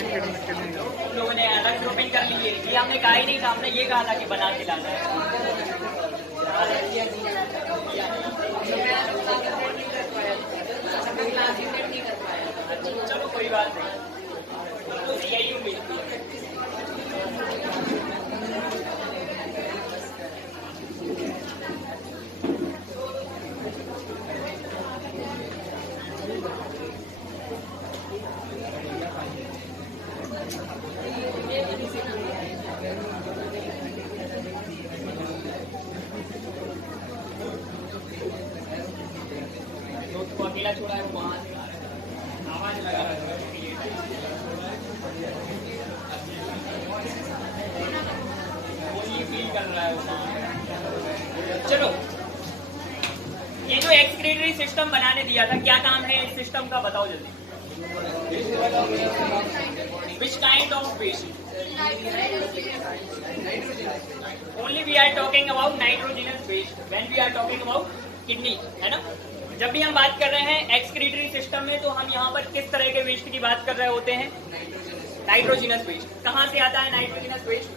लोगों ने अलग ग्रुपिंग कर ली है, ये हमने कहा ही नहीं था, हमने ये कहा था कि बना के लाना है। चलो कोई बात नहीं, तो यही उम्मीद थी। अकेला छोड़ा है, वहां से आवाज लगा रहा है, फील कर रहा है। चलो, ये जो एक्सक्रीटरी सिस्टम बनाने दिया था, क्या काम है इस सिस्टम का, बताओ जल्दी। Which kind of waste? Only we are talking about nitrogenous waste when we are talking about kidney, है ना। जब भी हम बात कर रहे हैं एक्सक्रीटरी सिस्टम में, तो हम यहाँ पर किस तरह के वेस्ट की बात कर रहे होते हैं? Nitrogenous waste. कहाँ से आता है नाइट्रोजिनस वेस्ट?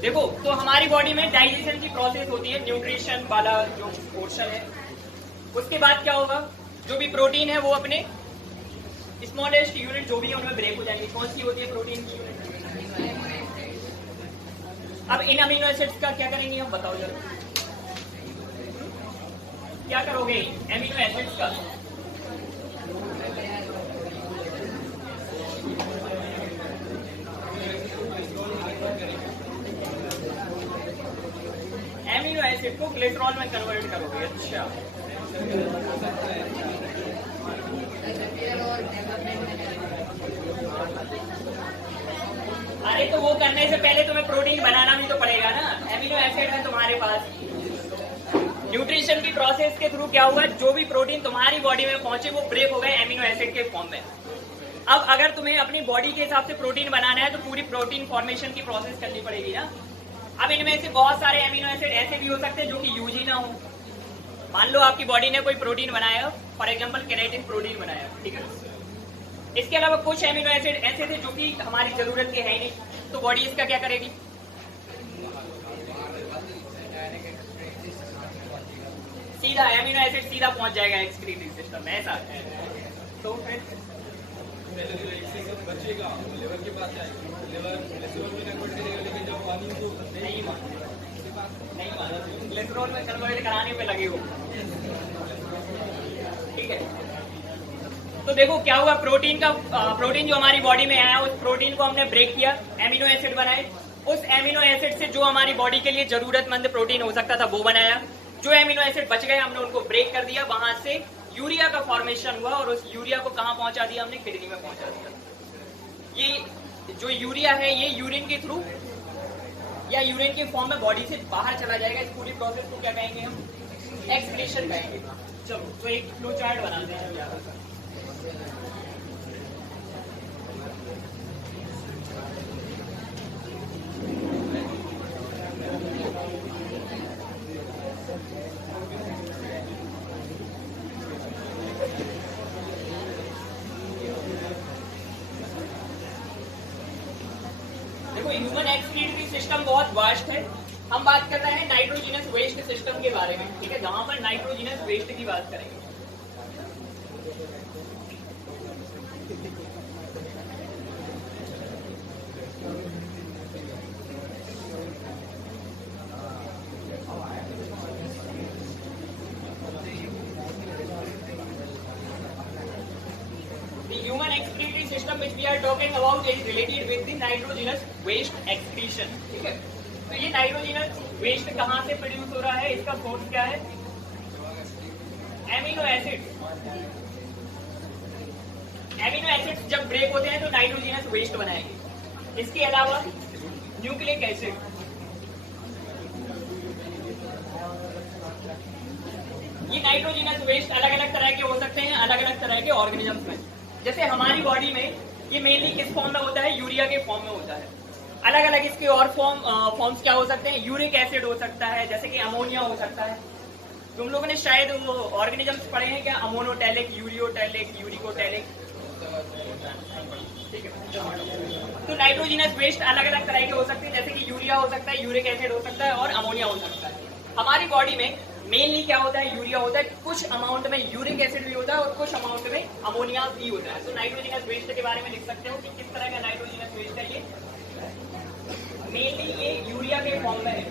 देखो, तो हमारी बॉडी में डाइजेशन की प्रोसेस होती है, न्यूट्रिशन वाला जो पोर्शन है, उसके बाद क्या होगा, जो भी प्रोटीन है वो अपने स्मॉलेस्ट यूनिट जो भी है उनमें ब्रेक हो जाएंगे। कौन सी होती है प्रोटीन की यूनिट? अब इन अमीनो एसिड्स का क्या करेंगे हम, बताओ जरा, क्या करोगे अमीनो एसिड्स का? एमिनो एसिड को ग्लिसरॉल में कन्वर्ट करोगे। अच्छा, अरे तो वो करने से पहले तुम्हें प्रोटीन बनाना भी तो पड़ेगा ना। एमिनो एसिड है तुम्हारे पास, न्यूट्रिशन की प्रोसेस के थ्रू क्या हुआ, जो भी प्रोटीन तुम्हारी बॉडी में पहुंचे वो ब्रेक हो गए एमिनो एसिड के फॉर्म में। अब अगर तुम्हें अपनी बॉडी के हिसाब से प्रोटीन बनाना है तो पूरी प्रोटीन फॉर्मेशन की प्रोसेस करनी पड़ेगी ना। अब इनमें से बहुत सारे एमिनो एसिड ऐसे भी हो सकते हैं जो कि यूज ही ना हो। मान लो आपकी बॉडी ने कोई प्रोटीन बनाया, फॉर एग्जांपल केराटिन प्रोटीन बनाया, ठीक है। इसके अलावा कुछ एमिनो एसिड ऐसे थे जो कि हमारी जरूरत के है ही नहीं, तो बॉडी इसका क्या करेगी? सीधा एमिनो एसिड सीधा पहुंच जाएगा एक्सक्रीटरी सिस्टम में, ऐसा है। तो फिर बचेगा लिवर के पास जाएगा, लिवर ग्लिसरॉल में कन्वर्ट करेगा, लेकिन जब पानी को नहीं माना ग्लिसरॉल में कन्वर्ट कराने पे लगे हो, ठीक है। तो देखो क्या हुआ, प्रोटीन जो हमारी बॉडी में आया, उस प्रोटीन को हमने ब्रेक किया, एमिनो एसिड बनाए। उस एमिनो एसिड से जो हमारी बॉडी के लिए जरूरतमंद प्रोटीन हो सकता था वो बनाया। जो एमिनो एसिड बच गए हमने उनको ब्रेक कर दिया, वहां से यूरिया का फॉर्मेशन हुआ और उस यूरिया को कहां पहुंचा दिया हमने? किडनी में पहुंचा दिया। ये जो यूरिया है ये यूरिन के थ्रू या यूरिन के फॉर्म में बॉडी से बाहर चला जाएगा। इस पूरी प्रोसेस को क्या कहेंगे हम? एक्सक्रीशन कहेंगे। चलो, तो एक फ्लो चार्ट बनाते हैं। ह्यूमन एक्सक्रीटरी सिस्टम बहुत वास्ट है। हम बात कर रहे हैं नाइट्रोजिनस वेस्ट सिस्टम के बारे में, ठीक है, जहां पर नाइट्रोजिनस वेस्ट की बात करेंगे। Human excretory system which we are talking about is related with the nitrogenous waste excretion, ठीक है। तो ये नाइट्रोजिनस वेस्ट कहाँ से प्रोड्यूस हो रहा है, इसका सोर्स क्या है? Amino acid. एमिनो एसिड जब ब्रेक होते हैं तो नाइट्रोजिनस वेस्ट बनाएंगे। इसके अलावा न्यूक्लिक एसिड, ये नाइट्रोजिनस वेस्ट अलग अलग तरह के हो सकते हैं, अलग अलग तरह के ऑर्गेनिजम्स में। जैसे हमारी बॉडी में ये मेनली किस फॉर्म में होता है, यूरिया के फॉर्म में होता है। अलग अलग इसके और फॉर्म्स क्या हो सकते हैं, यूरिक एसिड हो सकता है, जैसे कि अमोनिया हो सकता है। तुम लोगों ने शायद वो ऑर्गेनिजम्स पढ़े हैं क्या, अमोनोटैलिक, यूरियोटैलिक, यूरिकोटैलिक, ठीक है। तो नाइट्रोजिनस वेस्ट अलग अलग तरह के हो सकते हैं, जैसे कि यूरिया हो सकता है, यूरिक एसिड हो सकता है और अमोनिया हो सकता है। हमारी बॉडी में मेनली क्या होता है, यूरिया होता है, कुछ अमाउंट में यूरिक एसिड भी होता है और कुछ अमाउंट में अमोनिया भी होता है। तो नाइट्रोजिनस वेस्ट के बारे में लिख सकते हो कि किस तरह का नाइट्रोजिनस वेस्ट है। ये मेनली ये यूरिया के फॉर्म में है,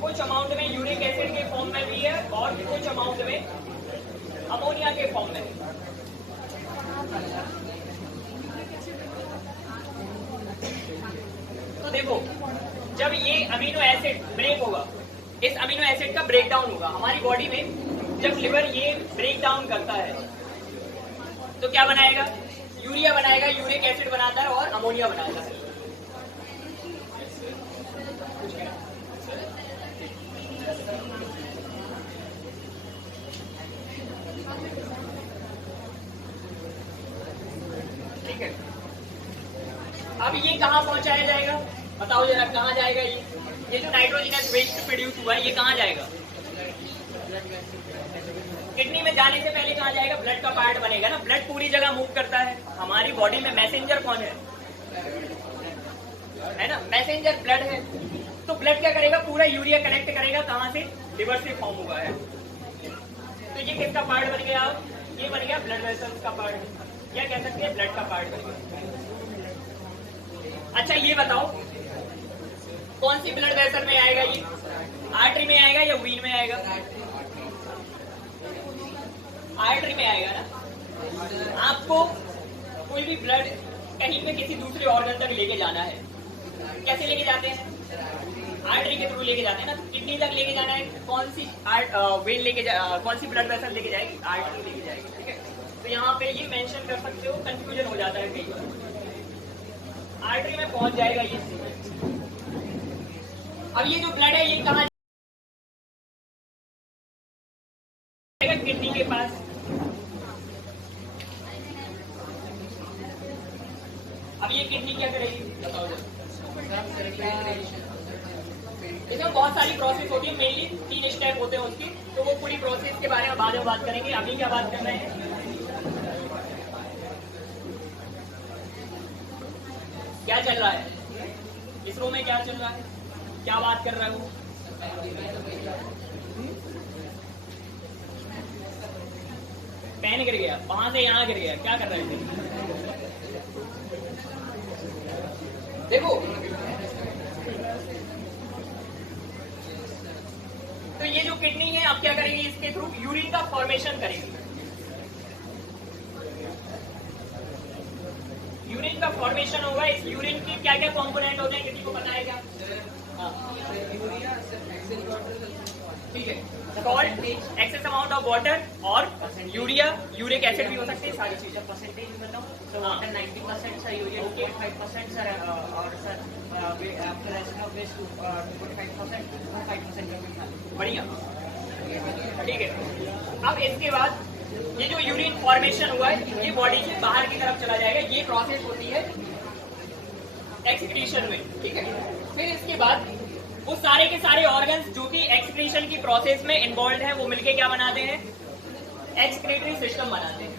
कुछ अमाउंट में यूरिक एसिड के फॉर्म में भी है और कुछ अमाउंट में अमोनिया के फॉर्म में है। तो देखो, जब ये अमीनो एसिड ब्रेक होगा, इस अमीनो एसिड का ब्रेक डाउन होगा हमारी बॉडी में। जब लिवर ये ब्रेक डाउन करता है तो क्या बनाएगा, यूरिया बनाएगा, यूरिक एसिड बनाता है और अमोनिया बनाता है। ठीक है, अब ये कहाँ पहुंचाया जाएगा, बताओ जरा, कहाँ जाएगा ये जो नाइट्रोजनस वेस्ट प्रोड्यूस हुआ है ये कहाँ जाएगा? किडनी में जाने से पहले कहाँ जाएगा? ब्लड का पार्ट बनेगा ना, ब्लड पूरी जगह मूव करता है। हमारी बॉडी में मैसेंजर कौन है ना, मैसेंजर ब्लड है। तो ब्लड क्या करेगा, पूरा यूरिया कलेक्ट करेगा, कहाँ से, लिवर से फॉर्म हुआ है। तो ये किसका पार्ट बन गया, ये बन गया ब्लड वेसल्स का पार्ट, या कह सकते हैं ब्लड का पार्ट बन गया। अच्छा ये बताओ, कौन सी ब्लड वेसल में आएगा ये, आर्टरी में आएगा या वीन में आएगा? आर्टरी में आएगा ना। आपको कोई भी ब्लड कहीं पे किसी दूसरे ऑर्गन तक लेके जाना है, कैसे लेके जाते हैं? आर्टरी के थ्रू लेके जाते हैं ना। किडनी तक लेके जाना है, कौन सी वेन लेके कौन सी ब्लड वेसल लेके जाएगी? आर्टरी लेके जाएगी। ठीक है, तो यहाँ पे ये मेंशन कर सकते हो, कंफ्यूजन हो जाता है कई बार। आर्टरी में पहुंच जाएगा ये। अब ये जो ब्लड है ये कहाँ जाएगा? किडनी के पास। अब ये किडनी क्या करेगी बताओ जरा। इसमें बहुत सारी प्रोसेस होती है, मेनली 3 स्टेप होते हैं उसके, तो वो पूरी प्रोसेस के बारे में बाद में बात करेंगे। अभी क्या बात कर रहे हैं, क्या चल रहा है इसरो में, क्या चल रहा है, क्या बात कर रहा हूँ? पेन गिर गया, वहां से यहाँ गिर गया, क्या कर रहे थे? देखो, तो ये जो किडनी है अब क्या करेगी, इसके थ्रू यूरिन का फॉर्मेशन करेगी। यूरिन का फॉर्मेशन होगा। इस यूरिन के क्या क्या कंपोनेंट होते हैं, किसी को पता है क्या? ठीक है, salt, excess amount of water और यूरिया, यूरिक एसिड भी हो सकते हैं, सारी चीजें। परसेंटेज बताओ, तो वाटर 90% सर, यूरिया 5% सर, और सर वेस्ट 5%। बढ़िया, ठीक है। अब इसके बाद ये जो यूरिन फॉर्मेशन हुआ है ये बॉडी से बाहर की तरफ चला जाएगा। ये प्रोसेस होती है एक्सक्रीशन में। ठीक है, फिर इसके बाद वो सारे के सारे ऑर्गन्स जो कि एक्सक्रीशन की प्रोसेस में इन्वॉल्व हैं वो मिलके क्या बनाते हैं, एक्सक्रीटरी सिस्टम बनाते हैं।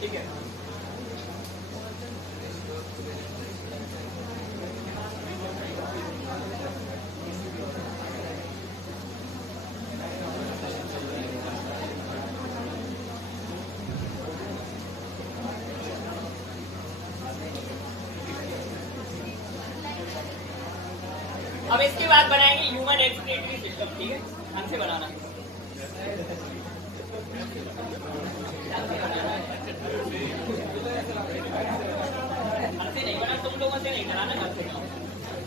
ठीक है, अब इसके बाद बनाएंगे ह्यूमन एक्सक्रीटरी सिस्टम, ठीक है? ढंग से बनाना, ढंग से नहीं बना, तुम लोगों से नहीं कराना, ढंग से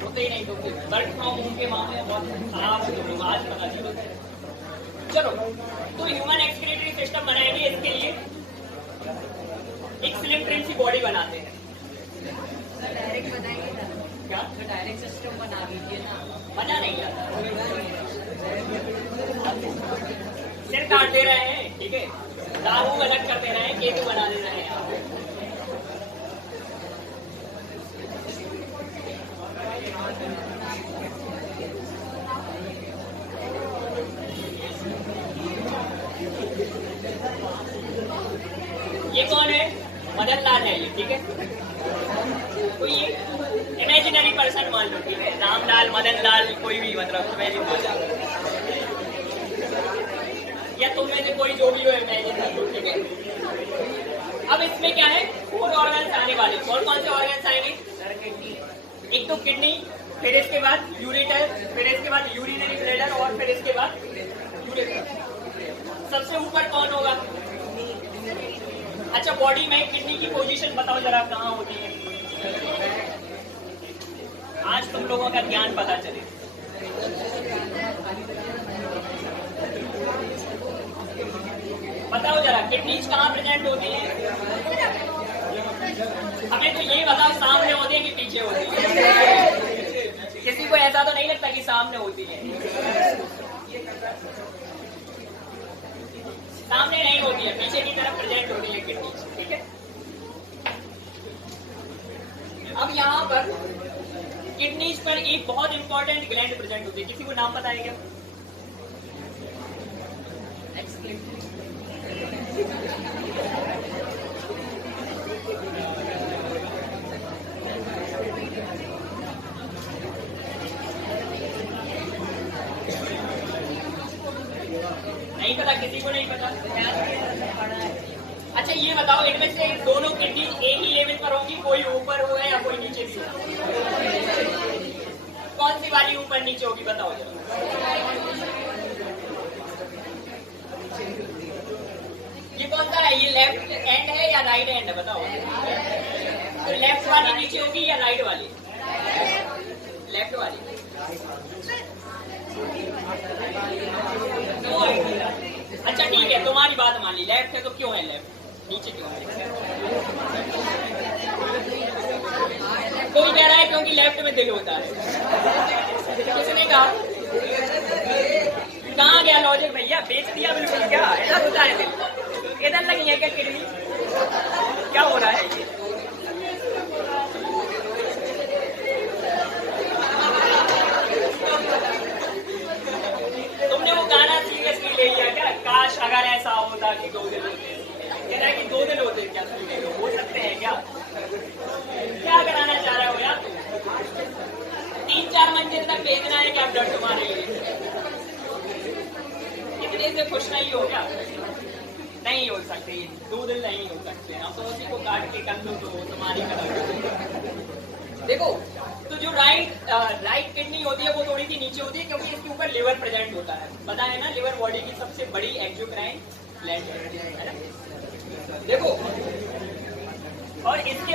होते ही नहीं, तो वर्क फ्रॉम होम के मामले बहुत खराब है, तुम लोग आज पता चलो। चलो, तो ह्यूमन एक्सक्रीटरी सिस्टम बनाएंगे, इसके लिए एक स्लिम ट्रिम सी बॉडी बनाते हैं। डायरेक्ट बनाएंगे ना, क्या डायरेक्ट सिस्टम बना दीजिए ना। बना नहीं जाता, सिर काट दे रहे हैं, ठीक है? दारू अलग कर दे रहे हैं, केतु बना दे रहे हैं आप। ये कौन है? मदन लाल है ये, ठीक है? कोई इमेजिनरी पर्सन मान लो, ठीक है? रामलाल, मदन लाल, कोई भी, मतलब इमेजिन, या तुम में से कोई जो भी हो इमेजिन कर लो, ठीक है? अब इसमें क्या है, 4 ऑर्गन्स आने वाले। कौन कौन से ऑर्गन्स आएंगे? एक तो किडनी, फिर इसके बाद यूरेटर, फिर इसके बाद यूरिनरी ब्लैडर, और फिर इसके बाद यूरेटर। सबसे ऊपर कौन होगा? अच्छा, बॉडी में किडनी की पोजीशन बताओ जरा, कहाँ होती है? आज तुम लोगों का ज्ञान पता चले। बताओ जरा, किडनीज कहाँ प्रेजेंट होती है? हमें तो ये बताओ, सामने होती है कि पीछे होती है? किसी को ऐसा तो नहीं लगता कि सामने होती है? सामने नहीं होती है, पीछे की तरफ प्रेजेंट होती है किडनीज, ठीक है? अब यहाँ पर किडनीज पर एक बहुत इंपॉर्टेंट ग्लैंड प्रेजेंट होती है, किसी को नाम पता है क्या? नहीं पता, किसी को नहीं पता? अच्छा, ये बताओ, इनमें से दोनों किडनी एक ही लेवल पर होंगी, कोई ऊपर होगा या कोई नीचे भी होगा? कौन सी वाली ऊपर नीचे होगी, बताओ जरा। ये कौन सा है? ये लेफ्ट हैंड है या राइट हैंड है, बताओ? तो लेफ्ट वाली नीचे होगी या राइट वाली? लेफ्ट वाली। अच्छा ठीक है, तुम्हारी बात मान ली, लेफ्ट है तो क्यों है लेफ्ट, नीचे क्यों है? कोई कह रहा है क्योंकि लेफ्ट में दिल होता है। किसने कहा? कहाँ गया लॉजिक भैया? बेच दिया बिल्कुल। क्या इधर होता है दिल, इधर लगी है क्या किडनी? क्या हो रहा है ये? तुमने वो गाना सीरियसली ले लिया क्या? काश अगर ऐसा होता कि 2 दिल होते। कह रहा है कि 2 दिल होते, क्या हो सकते हैं क्या? क्या कराना चाह रहे हो यार? 3-4 मंजिल तक भेजना है क्या ब्लड तुम्हारे लिए? इतने से खुश नहीं हो क्या? नहीं हो सकते, 2 दिल नहीं हो सकते। हम तो उसी को काट के कर दो तो तुम्हारी कदर। देखो, तो जो राइट किडनी होती है वो थोड़ी सी नीचे होती है क्योंकि इसके ऊपर लिवर प्रेजेंट होता है। पता है ना, लिवर बॉडी की सबसे बड़ी एक्सोक्राइन ग्लैंड है ना? देखो, और इसके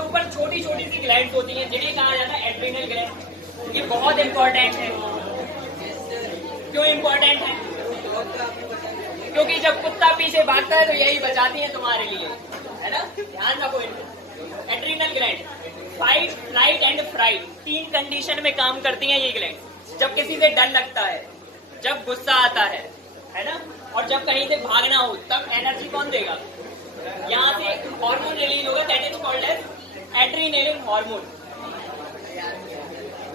ऊपर छोटी छोटी सी ग्लैंड होती हैं जिन्हें कहा जाता है एड्रिनल ग्लैंड। ये बहुत इंपॉर्टेंट है। क्यों इंपॉर्टेंट है? क्योंकि जब कुत्ता पीछे भागता है तो यही बचाती है तुम्हारे लिए, है ना? ध्यान रखो इनको। Adrenal gland fight, flight and fright 3 condition में काम करती हैं ये ग्लैंड। जब किसी से डर लगता है, जब गुस्सा आता है ना, और जब कहीं से भागना हो, तब एनर्जी कौन देगा? यहाँ से हार्मोन रिलीज होगा, that is called as adrenaline hormone.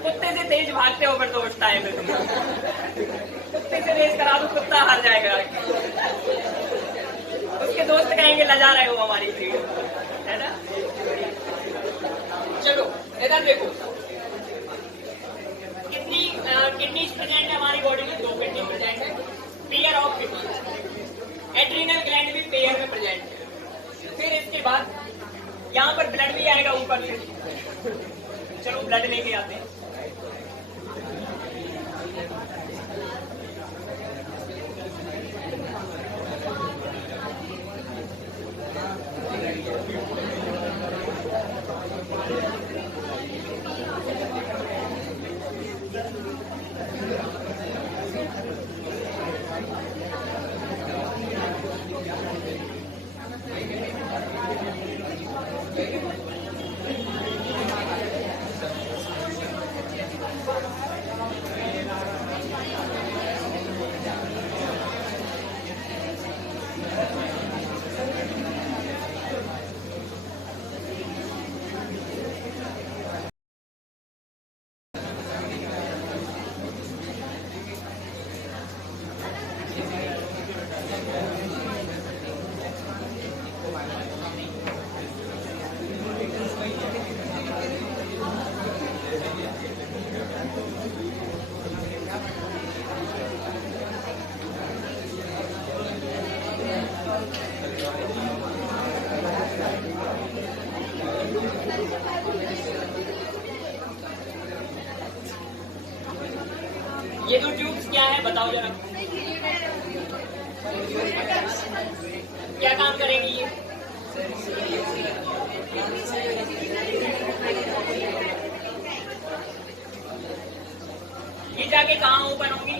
कुत्ते से तेज भागते हो फिर तो उठता है, फिर कुत्ते से रेस करा दो, कुत्ता हार जाएगा। उसके दोस्त कहेंगे लजा रहे हो हमारी भीड़, है ना? चलो इधर देखो, कितनी किडनीज प्रेजेंट है हमारी बॉडी में? 2 किडनी प्रेजेंट है, pair of kidney. Adrenal gland भी पेयर में प्रेजेंट है। फिर इसके बाद यहाँ पर ब्लड भी आएगा ऊपर से। चलो ब्लड लेके आते हैं। ये दो ट्यूब्स क्या है बताओ जरा, क्या काम करेंगी ये? ये जाके कहाँ ओपन होंगी?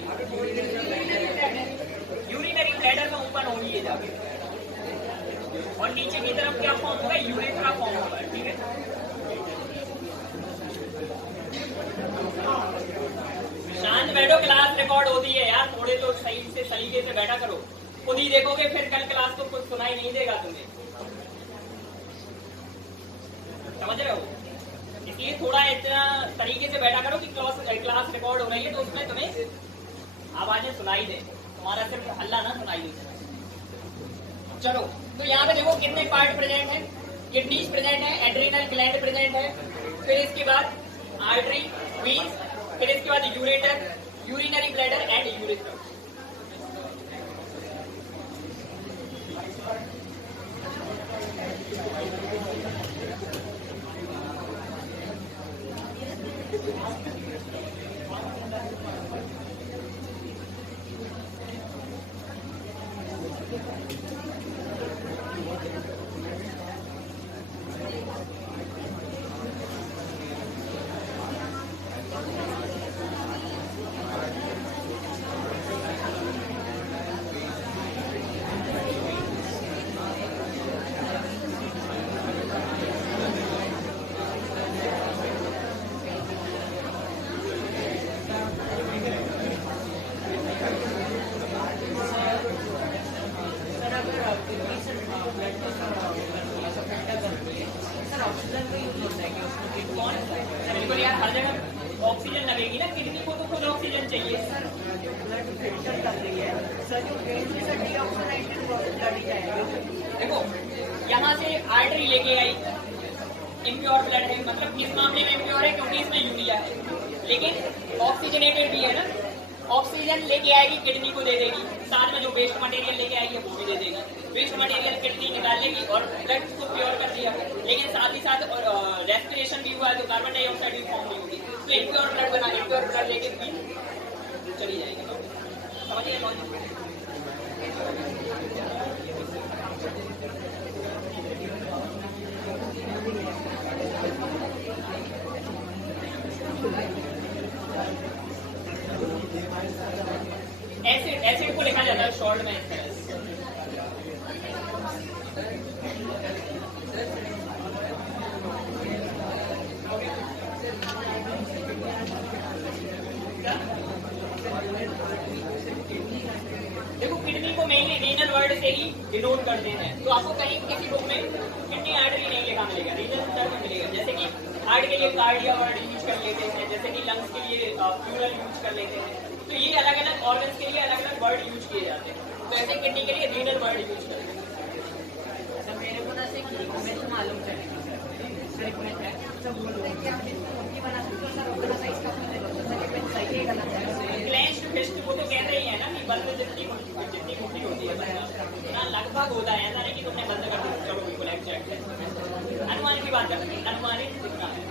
यूरिनरी ब्लैडर में ओपन होगी ये जाके, और नीचे की तरफ क्या फॉर्म होगा? यूरेथ्रा फॉर्म होगा। ठीक है, शांत बैठो, क्लास रिकॉर्ड होती है यार, थोड़े तो सही से सलीके से बैठा करो। खुद ही देखोगे फिर कल क्लास तो कुछ सुनाई नहीं देगा तुम्हें, समझ रहे हो? इसलिए थोड़ा इतना तरीके से बैठा करो कि क्लास रिकॉर्ड हो रही है तो उसमें तुम्हें आवाजें सुनाई दे, तुम्हारा सिर्फ हल्ला ना सुनाई दे। चलो, तो यहाँ पे देखो कितने पार्ट प्रेजेंट है? किडनीज प्रेजेंट है, एड्रीनल ग्लैंड प्रेजेंट है, फिर इसके बाद आर्टरी, वीन्स, फिर इसके बाद ureter, urinary bladder and urethra. बिल्कुल यार, हर जगह ऑक्सीजन लगेगी ना, किडनी को तो खुद ऑक्सीजन चाहिए। देखो यहाँ से आर्टरी लेके आई, इम्प्योर ब्लड है, मतलब इस मामले में इम्प्योर है क्योंकि इसमें यूरिया है, लेकिन ऑक्सीजनेटेड भी है ना, ऑक्सीजन लेके आएगी किडनी को दे देगी, साथ में जो वेस्ट मटेरियल लेके आएगी वो भी दे देगी। वेस्ट मटेरियल किडनी निकाल लेगी और ब्लड को प्योर कर दिया, लेकिन साथ ही साथ रेस्पिरेशन भी हुआ है तो कार्बन डाइऑक्साइड भी फॉर्म नहीं होगी, तो इम्प्योर ब्लड बना, इम्प्योर ब्लड लेके भी चली जाएगी। समझिए लॉजिक? एसिड को लिखा जाता है शॉर्ट में इस तरह से। देखो किडनी को मेनली रीनल वर्ड से ही डिनोट करते हैं, तो आपको कहीं किसी बुक में किडनी आर्टरी नहीं लिखा मिलेगा, रीनल टर्म मिलेगा। जैसे कि हार्ट के लिए कार्डिया वर्ड यूज कर लेते हैं, जैसे कि लंग्स के लिए फ्यूरल यूज कर लेते हैं, तो ये अलग अलग ऑर्गन्स के लिए अलग अलग वर्ड यूज किए जाते हैं। तो ऐसे किडनी के लिए रीनल वर्ड यूज करते हैं। मेरे को ना से मालूम चलेगी है तो बोलते हैं कि आप इसको बना सकते हो सर, अपना साइज का सही है गलत है। क्लेंच्ड फिस्ट को तो कहते ही है ना कि बंद जितनी मुट्ठी होती है ना, लगभग होता है, ऐसा नहीं कि तुमने बंद कर दिया। चलो बिल्कुल एग्जैक्ट अनुमान की बात करते हैं, अनुमानित कितना है?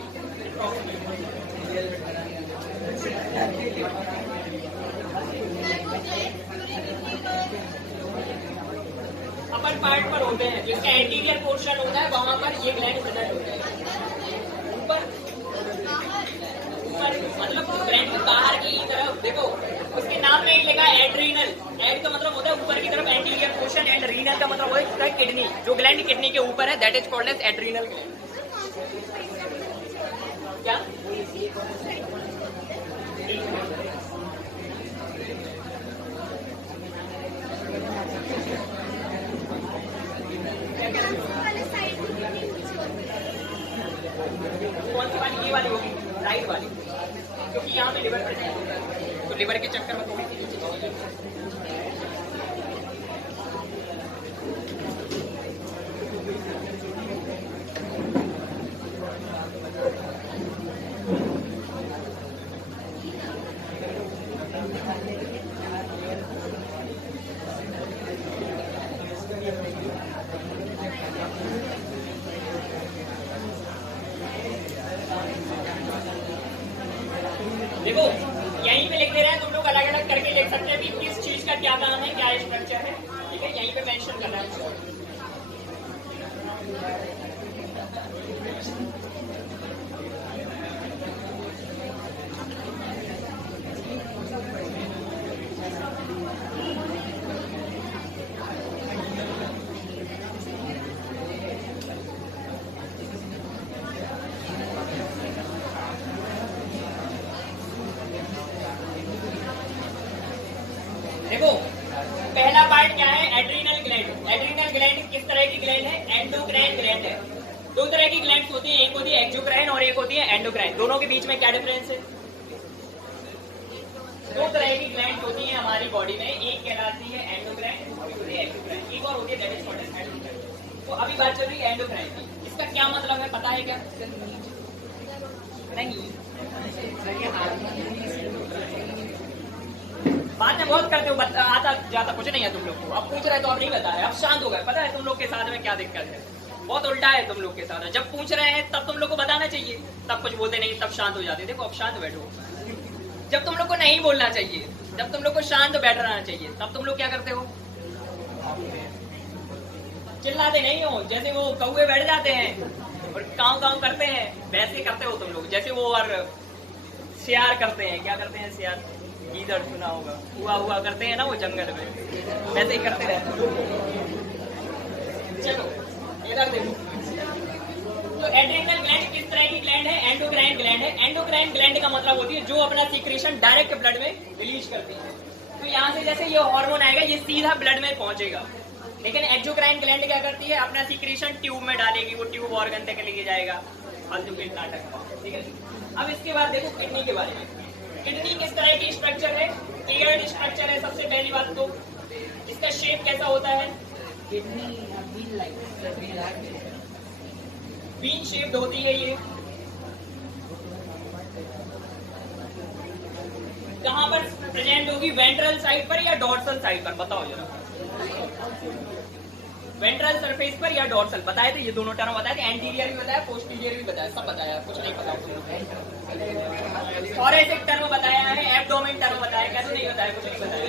अपर पार्ट पर होते हैं, जिसका एंटीरियर पोर्शन होता है वहां पर ये ग्लैंड प्रेजेंट होते हैं। ऊपर मतलब ग्लैंड के बाहर की तरफ देखो, उसके नाम में एक लिखा है एड्रीनल। एड का मतलब होता है ऊपर की तरफ एंटीरियर पोर्शन, एंड रीनल का मतलब होता है किडनी। जो ग्लैंड किडनी के ऊपर है that is called as adrenal gland. क्या कौन सी वाली? ये वाली होगी, राइट वाली, क्योंकि यहाँ पे लिवर प्रेजेंट होता है, तो लिवर के चक्कर में थोड़ी सी देखो यहीं पे लिख दे रहे हैं, तुम लोग अलग अलग करके लिख सकते हैं कि किस चीज का क्या काम है, क्या स्ट्रक्चर है, ठीक है, यहीं पे मेंशन करना है। देखो पहला पार्ट क्या है, एड्रीनल ग्लैंड। एड्रीनल ग्लैंड किस तरह की ग्लैंड है, एंडोक्राइन ग्लैंड है। दो तरह की ग्लैंड्स होती है, एक होती है एक्सोक्राइन और एक होती है एंडोक्राइन। दोनों के बीच में क्या डिफरेंस है? दो तरह की ग्लैंड होती है हमारी बॉडी में, एक कहलाती है एंडोक्राइन और एक होती है एक्सोक्राइन, एक और होती है that is called as endocrine. तो अभी बात चल रही है एंडोक्राइन की, इसका क्या मतलब है पता है क्या? नहीं, बात में बहुत करते हो, आता जाता कुछ नहीं है तुम लोग को। अब पूछ रहे तो अब नहीं बता रहे, अब शांत हो गए। पता है तुम लोग के साथ में क्या दिक्कत है? बहुत उल्टा है तुम लोग के साथ। जब पूछ रहे हैं तब तुम लोग को बताना चाहिए, तब कुछ बोलते नहीं, तब शांत हो जाते। देखो अब शांत बैठो। जब तुम लोग को नहीं बोलना चाहिए, जब तुम लोग को शांत बैठ रहना चाहिए, तब तुम लोग क्या करते हो? चिल्लाते नहीं हो। जैसे वो कौवे बैठ जाते हैं और काव काव करते हैं, वैसे करते हो तुम लोग। जैसे वो और शेर करते हैं, क्या करते हैं शेर? इधर सुना होगा, हुआ हुआ करते हैं ना वो जंगल में, वैसे ही करते रहते हैं। चलो इधर देखो, तो एड्रेनल ग्लैंड किस तरह की ग्लैंड है? एंडोक्राइन ग्लैंड है। एंडोक्राइन ग्लैंड का मतलब होती है जो अपना सीक्रेशन डायरेक्ट ब्लड में रिलीज करती है। तो यहाँ से जैसे ये हार्मोन आएगा, ये सीधा ब्लड में पहुंचेगा। लेकिन एक्सोक्राइन ग्लैंड क्या करती है? अपना सीक्रेशन ट्यूब में डालेगी, वो ट्यूब ऑर्गन तक लेके जाएगा। फालतू के नाटक, ठीक है। अब इसके बाद देखो किडनी के बारे में। किडनी किस तरह की स्ट्रक्चर है? लेयर्ड स्ट्रक्चर है। सबसे पहली बात तो इसका शेप कैसा होता है? बीन शेप्ड होती है ये। कहां पर प्रेजेंट होगी? वेंट्रल साइड पर या डॉर्सल साइड पर? बताओ जरा। वेंट्रल सरफेस पर या डॉर्सल? बताए थे, ये दोनों टर्म बताए थे। एंटीरियर भी बताया, पोस्टीरियर भी बताया, सब बताया। कुछ नहीं पता थोरेसिक टर्म बताया है, एब्डोमेन टर्म बताया, कैसे नहीं बताया? कुछ नहीं बताया।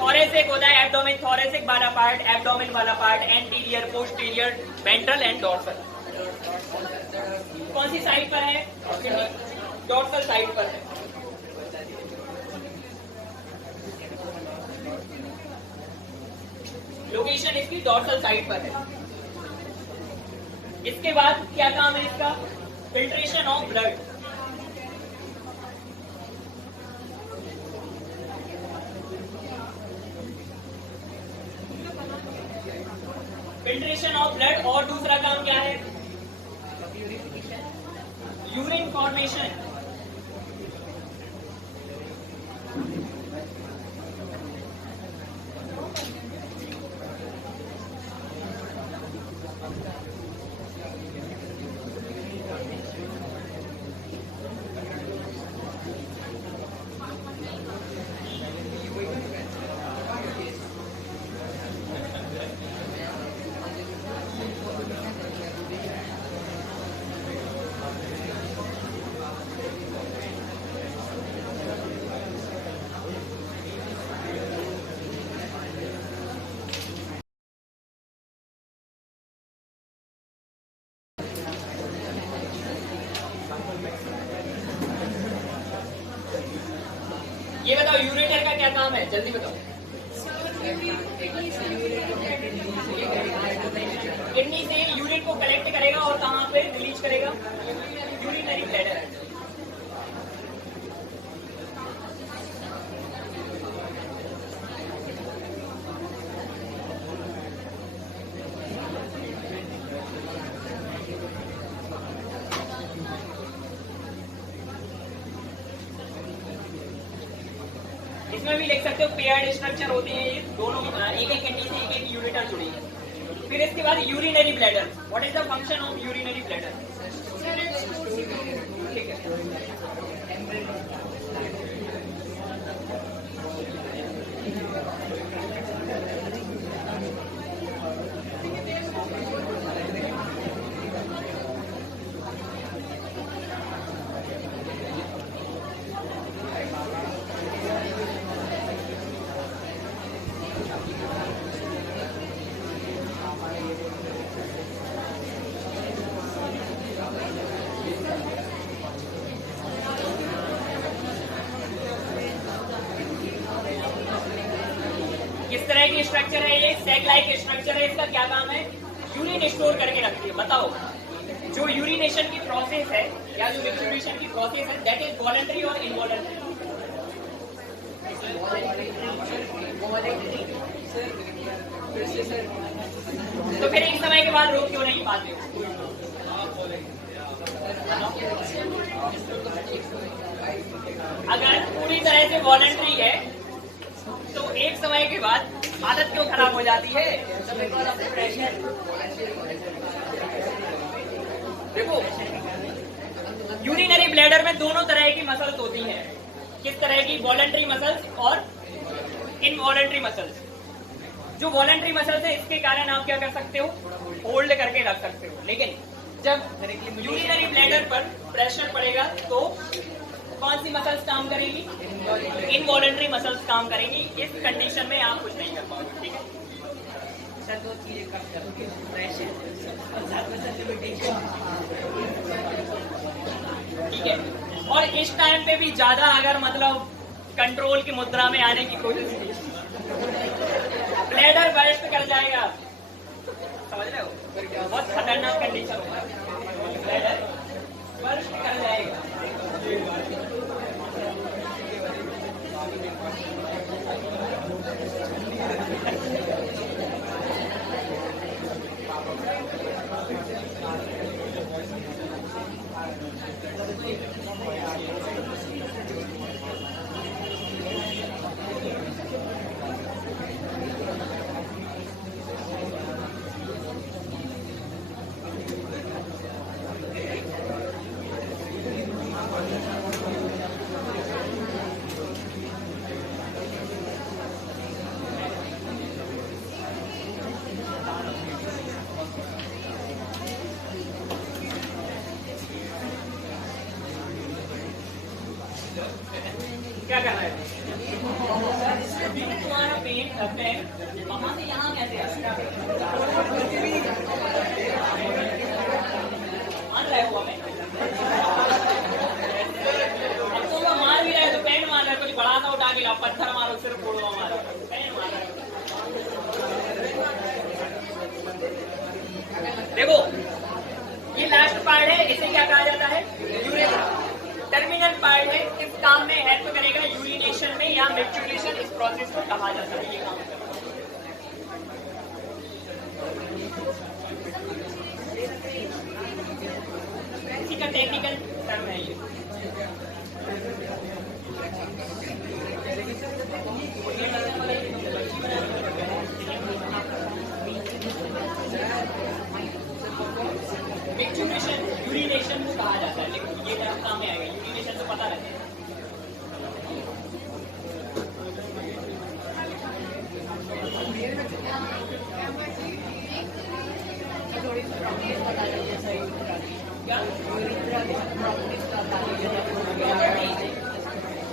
थोरेसिक होता है एब्डोमेन, थोरेसिक वाला पार्ट, एब्डोमेन वाला part, anterior, posterior, ventral and dorsal. कौन सी साइड पर है? डॉर्सल साइड पर है। लोकेशन इसकी डॉर्सल साइड पर है। इसके बाद क्या काम है इसका? Filtration of blood. Filtration of blood. और दूसरा काम क्या है? Urine formation. ये बताओ यूरेटर का क्या काम है? जल्दी बताओ। किडनी से यूरिन को कलेक्ट करेगा और कहाँ पे रिलीज करेगा? Urinary bladder. इसमें भी लिख सकते हो पेयर्ड स्ट्रक्चर होती है ये दोनों, एक एक किडनी से एक एक यूरेटर जुड़ी है। फिर इसके बाद urinary bladder. What is the function of urinary bladder? ठीक है, की स्ट्रक्चर है, ये सेग लाइक स्ट्रक्चर है, इसका क्या काम है? यूरिन स्टोर करके रखती है। बताओ, जो यूरिनेशन की प्रोसेस है या जो मिक्सचुरेशन की प्रोसेस है, दैट इज वॉलंटरी और इनवॉलंटरी? तो फिर एक समय के बाद रोक क्यों नहीं पाते हो? अगर पूरी तरह से वॉलंटरी है तो एक समय के बाद आदत क्यों खराब हो जाती है? देखो, यूरिनरी ब्लैडर में दोनों तरह की मसल्स होती हैं। किस तरह की? वॉलंटरी मसल्स और इनवॉलंटरी मसल्स। जो वॉलंटरी मसल्स है, इसके कारण आप क्या कर सकते हो? होल्ड करके रख सकते हो। लेकिन जब यूरिनरी ब्लैडर पर प्रेशर पड़ेगा तो कौन सी मसल्स काम करेंगी? इनवॉलंटरी मसल्स काम करेंगी। इस कंडीशन में आप कुछ नहीं कर पाओगे। ठीक है सर, दो चीजें कम करोगे, प्रेशर ठीक है। और इस टाइम पे भी ज्यादा अगर मतलब कंट्रोल की मुद्रा में आने की कोशिश की, ब्लैडर बर्स्ट कर जाएगा। समझ रहे हो? बहुत खतरनाक कंडीशन होगा, ब्लैडर बर्स्ट कर जाएगा। क्या करना है? तुम्हारा पेन वहां से यहाँ कैसे आया? मान रहे हो हमें? अब तो वो मार भी रहे तो पेन मार रहे, कुछ बड़ा सा उठा के लाओ, पत्थर मारो, सिर्फ फोड़ो, मारो, पेन मार रहे। देखो, ये लास्ट पार्ट है, इसे क्या कहा जाता है? यूरेथ्रा। टर्मिनल पार्ट है, इस काम में हेल्प करेगा यूरिनेशन में या मिक्सचुरेशन, इस प्रोसेस को कहा जाता है। ये काम इसी का टेक्निकल टर्म है ये। मिक्सचुरेशन यूरिनेशन को कहा जाता है, लेकिन ये टर्म काम में आएगा। यूरिनेशन तो पता रहता है।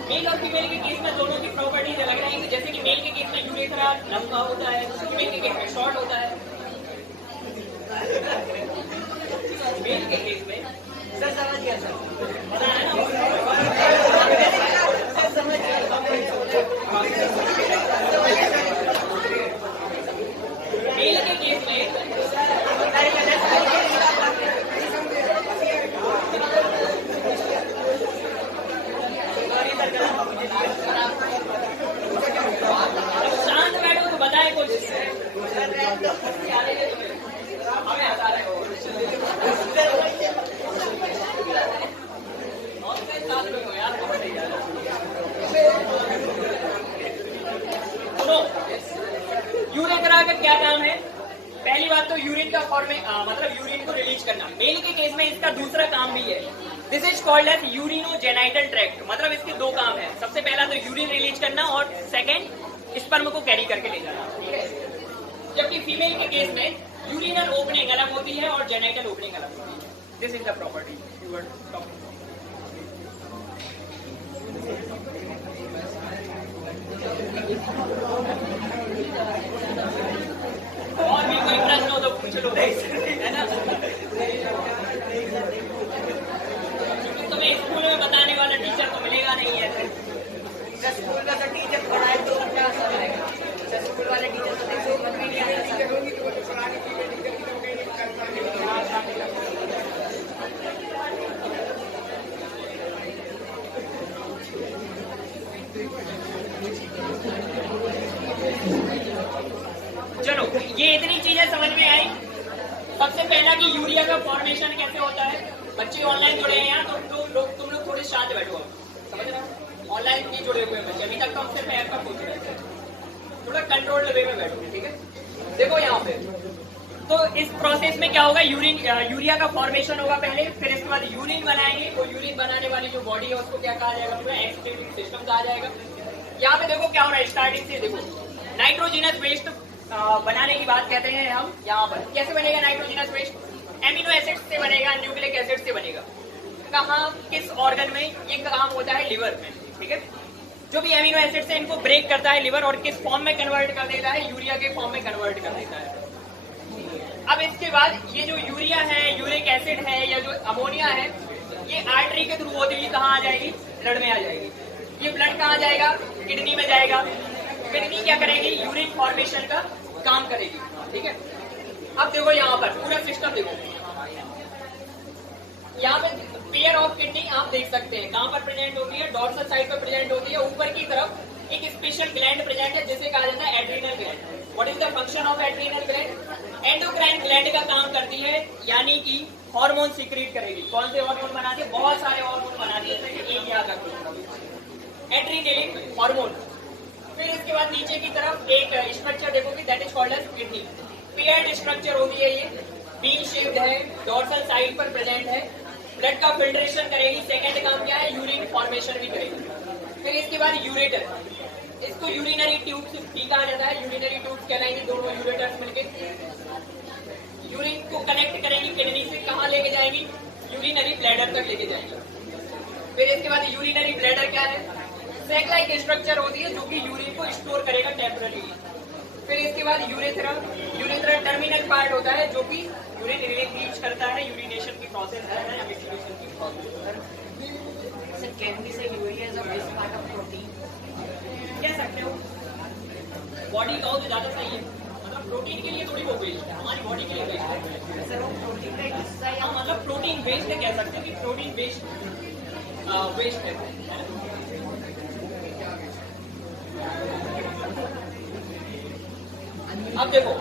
मेल और फीमेल के केस में दोनों की प्रॉपर्टीज अलग रहेंगी। जैसे कि मेल के केस में यूरेथ्रा लंबा होता है, फीमेल के केस में शॉर्ट होता है। मेल के केस में सर समझ गया सर, समझ गया। मेल के केस में शांत बैठो तो बताए कुछ। हमें हटा रहे हो। सुनो, यूरेथ्रा का क्या काम है? पहली बात तो यूरिन का मतलब यूरिन को रिलीज करना। मेल के केस में इसका दूसरा काम भी है। This is called as urinogenital tract. मतलब इसके दो काम है। सबसे पहला तो यूरिन रिलीज करना और सेकंड स्पर्म को कैरी करके ले जाना। ठीक है। जबकि फीमेल के केस में यूरिनल ओपनिंग अलग होती है और जेनाइटल ओपनिंग अलग होती है। This is the property you were talking. और भी कोई प्रश्न हो तो पूछ लो, है ना? तुम्हें स्कूल में बताने वाला टीचर तो मिलेगा नहीं है। स्कूल का तो टीचर पढ़ाए तो क्या समझेगा? स्कूल वाले टीचर कितनी चीजें समझ में आई? सबसे पहला कि यूरिया का फॉर्मेशन कैसे होता है। बच्चे ऑनलाइन जुड़े हैं यहाँ, तो तुम लोग थोड़े शांत बैठो, समझ रहे हो? ऑनलाइन नहीं जुड़े हुए बच्चे, अभी तक तो हम सिर्फ ऐप का पूछ रहे थे, थोड़ा कंट्रोल वे में बैठो, ठीक है। देखो यहाँ पे, तो इस प्रोसेस में क्या होगा, यूरिया का फॉर्मेशन होगा पहले, फिर इसके बाद यूरिन बनाएंगे। वो यूरिन बनाने वाली जो बॉडी है उसको क्या कहा जाएगा, पूरा एक्सक्रीटिंग सिस्टम कहा जाएगा। यहाँ पे देखो क्या हो रहा है, स्टार्टिंग से देखो नाइट्रोजिनस वेस्ट बनाने की बात कहते हैं हम। यहाँ पर कैसे बनेगा नाइट्रोजिनस वेस्ट? एमिनो एसिड से बनेगा, न्यूक्लिक एसिड से बनेगा। कहाँ, किस ऑर्गन में? ये काम होता है लिवर में, ठीक है। जो भी एमिनो एसिड से इनको ब्रेक करता है लिवर, और किस फॉर्म में कन्वर्ट कर देता है, यूरिया के फॉर्म में कन्वर्ट कर देता है। अब इसके बाद ये जो यूरिया है, यूरिक एसिड है, या जो अमोनिया है, ये आर्टरी के थ्रू होती हुई कहाँ आ जाएगी, ब्लड में आ जाएगी। ये ब्लड कहाँ जाएगा, किडनी में जाएगा। किडनी क्या करेगी, यूरिन फॉर्मेशन का काम करेगी, ठीक है। अब देखो यहाँ पर पूरा सिस्टम देखो, यहाँ पे पेयर ऑफ किडनी आप देख सकते हैं कहाँ पर प्रेजेंट होती है, डॉर्सल साइड पर प्रेजेंट होती है। ऊपर की तरफ एक स्पेशल ग्लैंड प्रेजेंट है जिसे कहा जाता है adrenal gland. What is the function of adrenal gland? Endocrine gland का काम करती है, यानी कि हार्मोन सीक्रेट करेगी। कौन से हार्मोन बनाती है? बहुत सारे हार्मोन बनाती है, जैसे एक याद रखो, एड्रीनलिन हार्मोन। फिर इसके बाद नीचे की तरफ एक स्ट्रक्चर देखोगे, that is called as kidney. Paired structure होती है, ये बीन शेप्ड है, डॉर्सल साइड पर प्रेजेंट है, ब्लड का फिल्ट्रेशन करेगी। सेकंड काम क्या है, यूरिन फॉर्मेशन भी करेगी। फिर इसके बाद यूरेटर, इसको यूरिनरी ट्यूब्स भी कहा जाता है। यूरिनरी ट्यूब्स कहलाएंगे दोनों यूरेटर्स मिलकर यूरिन को कनेक्ट करेंगी किडनी से, कहाँ लेके जाएंगी, यूरिनरी ब्लैडर तक लेके जाएंगी। फिर इसके बाद यूरिनरी ब्लैडर क्या है, सैक लाइक स्ट्रक्चर होती है जो कि यूरिन को स्टोर करेगा टेम्पररी। फिर इसके बाद यूरेथ्रा, यूरेथ्रा टर्मिनल पार्ट होता है जो कि यूरिन रीच करता है, यूरिनेशन की प्रोसेस है, एब्जॉर्प्शन की प्रोसेस। सर कैन बी से urea is a best part of protein, कह सकते हो। बॉडी का हो तो ज्यादा सही है, मतलब प्रोटीन के लिए थोड़ी वो वेस्ट है, हमारी बॉडी के लिए वेस्ट है। सर वो प्रोटीन का एक हिस्सा है। हम मतलब प्रोटीन वेस्ट है, कह सकते हैं कि प्रोटीन वेस्ट है। अब देखो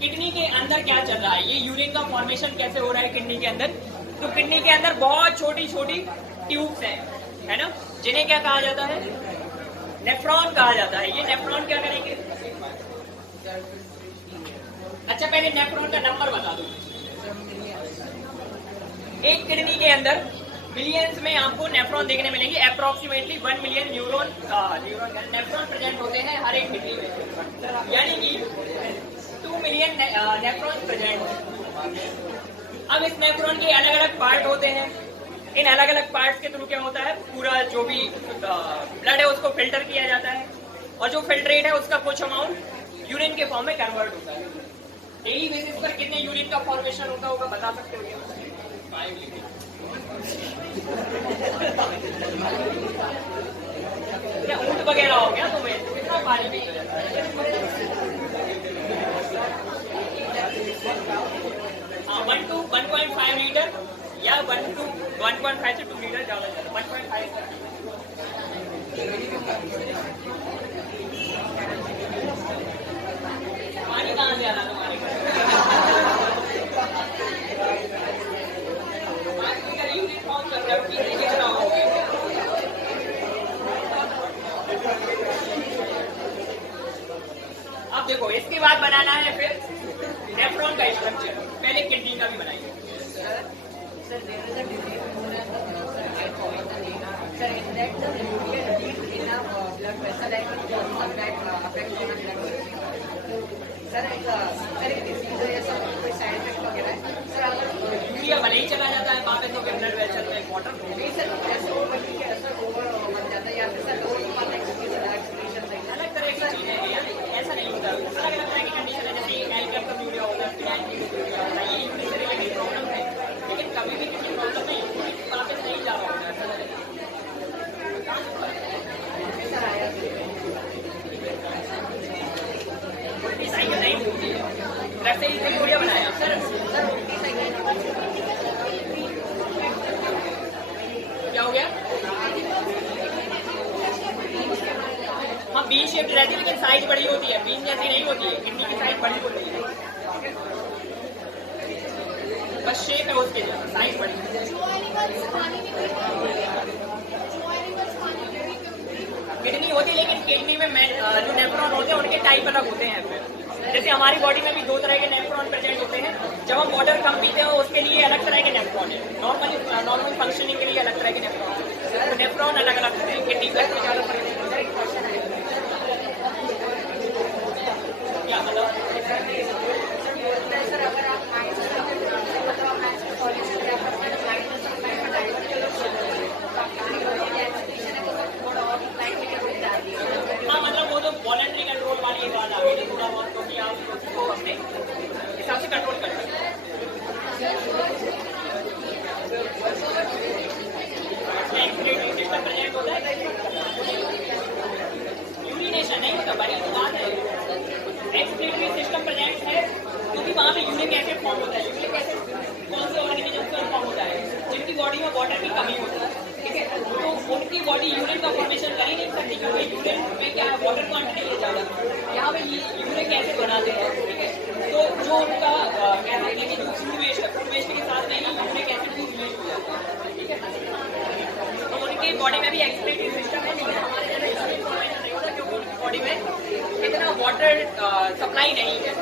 किडनी के अंदर क्या चल रहा है, ये यूरिन का फॉर्मेशन कैसे हो रहा है किडनी के अंदर। तो किडनी के अंदर बहुत छोटी छोटी ट्यूब्स हैं, है ना, जिन्हें क्या कहा जाता है, नेफ्रॉन कहा जाता है। ये नेफ्रॉन क्या करेंगे, अच्छा पहले नेफ्रॉन का नंबर बता दो। एक किडनी के अंदर मिलियंस में आपको नेफ्रॉन देखने मिलेंगे, अप्रोक्सीमेटली 1 मिलियन नेफ्रॉन प्रेजेंट होते हैं हर एक किडनी में, यानी कि 2 मिलियन नेफ्रॉन प्रेजेंट होते। अब इस नेफ्रॉन के अलग अलग पार्ट होते हैं, इन अलग अलग पार्ट्स के थ्रू क्या होता है, पूरा जो भी ब्लड है उसको फिल्टर किया जाता है, और जो फिल्ट्रेट है उसका कुछ अमाउंट यूरिन के फॉर्म में कन्वर्ट होता है। डेली बेसिस पर कितने यूरिन का फॉर्मेशन होता होगा बता सकते हो क्या? 5 लीटर। क्या ऊँट वगैरह हो गया तुम्हें, कितना पानी पी हो जाता है? 1 to 1.5 लीटर या 1 to 1.5 से 2 लीटर ज्यादा जाता है, 1.5 तक। पानी कहाँ से आना तुम्हारे घर? 5 लीटर यूरिन फॉर्म कर रहे हो, पीने कितना होगे? अब देखो इसके बाद बनाना है फिर नेफ्रॉन का स्ट्रक्चर, पहले किडनी का भी बनाएंगे। Sir, there is a disease known as I forgot the name. Sir, in that the urea deep in a blood vessel and it causes that affects on the blood vessel. Sir, एक disease है, ऐसा कोई side effect वगैरह है? Sir, अगर urea भले ही चला जाता है वहाँ पे, तो ब्लड वेसल में वाटर नहीं सर, ऐसे ओवर ठीक है, सर ओवर बन जाता है या फिर सर ओवर पाता है क्योंकि सर एक्सप्रेशन सही है। अलग तरह की चीजें हैं यार, ऐसा नहीं होता, अलग अलग तरह की कंडीशन है, जैसे एल्कम यूरिया होता है, यूरिया होता है, ये यूरिया से रिलेटेड प्रॉब्लम है, लेकिन कभी भी किसी प्रॉब्लम नहीं होती, वापस नहीं जा रहा होता है। सर आया उल्टी साइकिल नहीं होती है, वैसे ही यूरिया बनाया सर उल्टी साइकिल क्या हो गया? हाँ बीन शेप रहती है, लेकिन साइज बड़ी होती है, बीन जैसी नहीं होती है, किडनी की साइज बड़ी होती है। उसके जैसा साइज बड़ी। किडनी होती, लेकिन किडनी में जो नेफ्रॉन होते हैं उनके टाइप अलग होते हैं। फिर जैसे हमारी बॉडी में भी 2 तरह के नेफ्रॉन प्रेजेंट होते हैं। जब हम वाटर कम पीते हैं उसके लिए अलग तरह के नेफ्रॉन है, नॉर्मल फंक्शनिंग के लिए अलग तरह के नेफ्रॉन है। तो नेफ्रॉन अलग अलग होते हैं, किडनी प्लस में ज़्यादा फर्क है। क्या मतलब? हाँ, मतलब वो तो वॉलंटरी कंट्रोल वाली बात आ गई, थोड़ा बहुत क्योंकि आप उसको अपने हिसाब से कंट्रोल कर सकते हैं। एक्सक्रीटरी सिस्टम प्रेजेंट होता है, यूरिनेशन नहीं होता, बड़ी बात है। एक्सक्रीटरी सिस्टम प्रेजेंट है क्योंकि वहाँ पे यूरिक एसिड फॉर्म होता है। यूरिक एसिड कौन से ऑर्गेनिज्म से फॉर्म होता है? जिनकी बॉडी में वाटर की कमी होती है, ठीक है, तो उनकी बॉडी यूरिन का फॉर्मेशन कर ही नहीं सकती क्योंकि यूरिन में क्या है, वाटर क्वांटिटी है ज़्यादा। यहाँ पे यूरिक एसिड बनाते हैं, ठीक है, तो जो उनका क्या है कि जो फूड वेस्ट के साथ में ही यूरिक एसिड भी वेस्ट हो जाता है, ठीक है। तो उनकी बॉडी में भी एक्सक्रीटरी सिस्टम है, लेकिन हमारे जैसे फॉर्मेशन नहीं होता क्योंकि उनकी बॉडी में इतना वाटर सप्लाई नहीं है।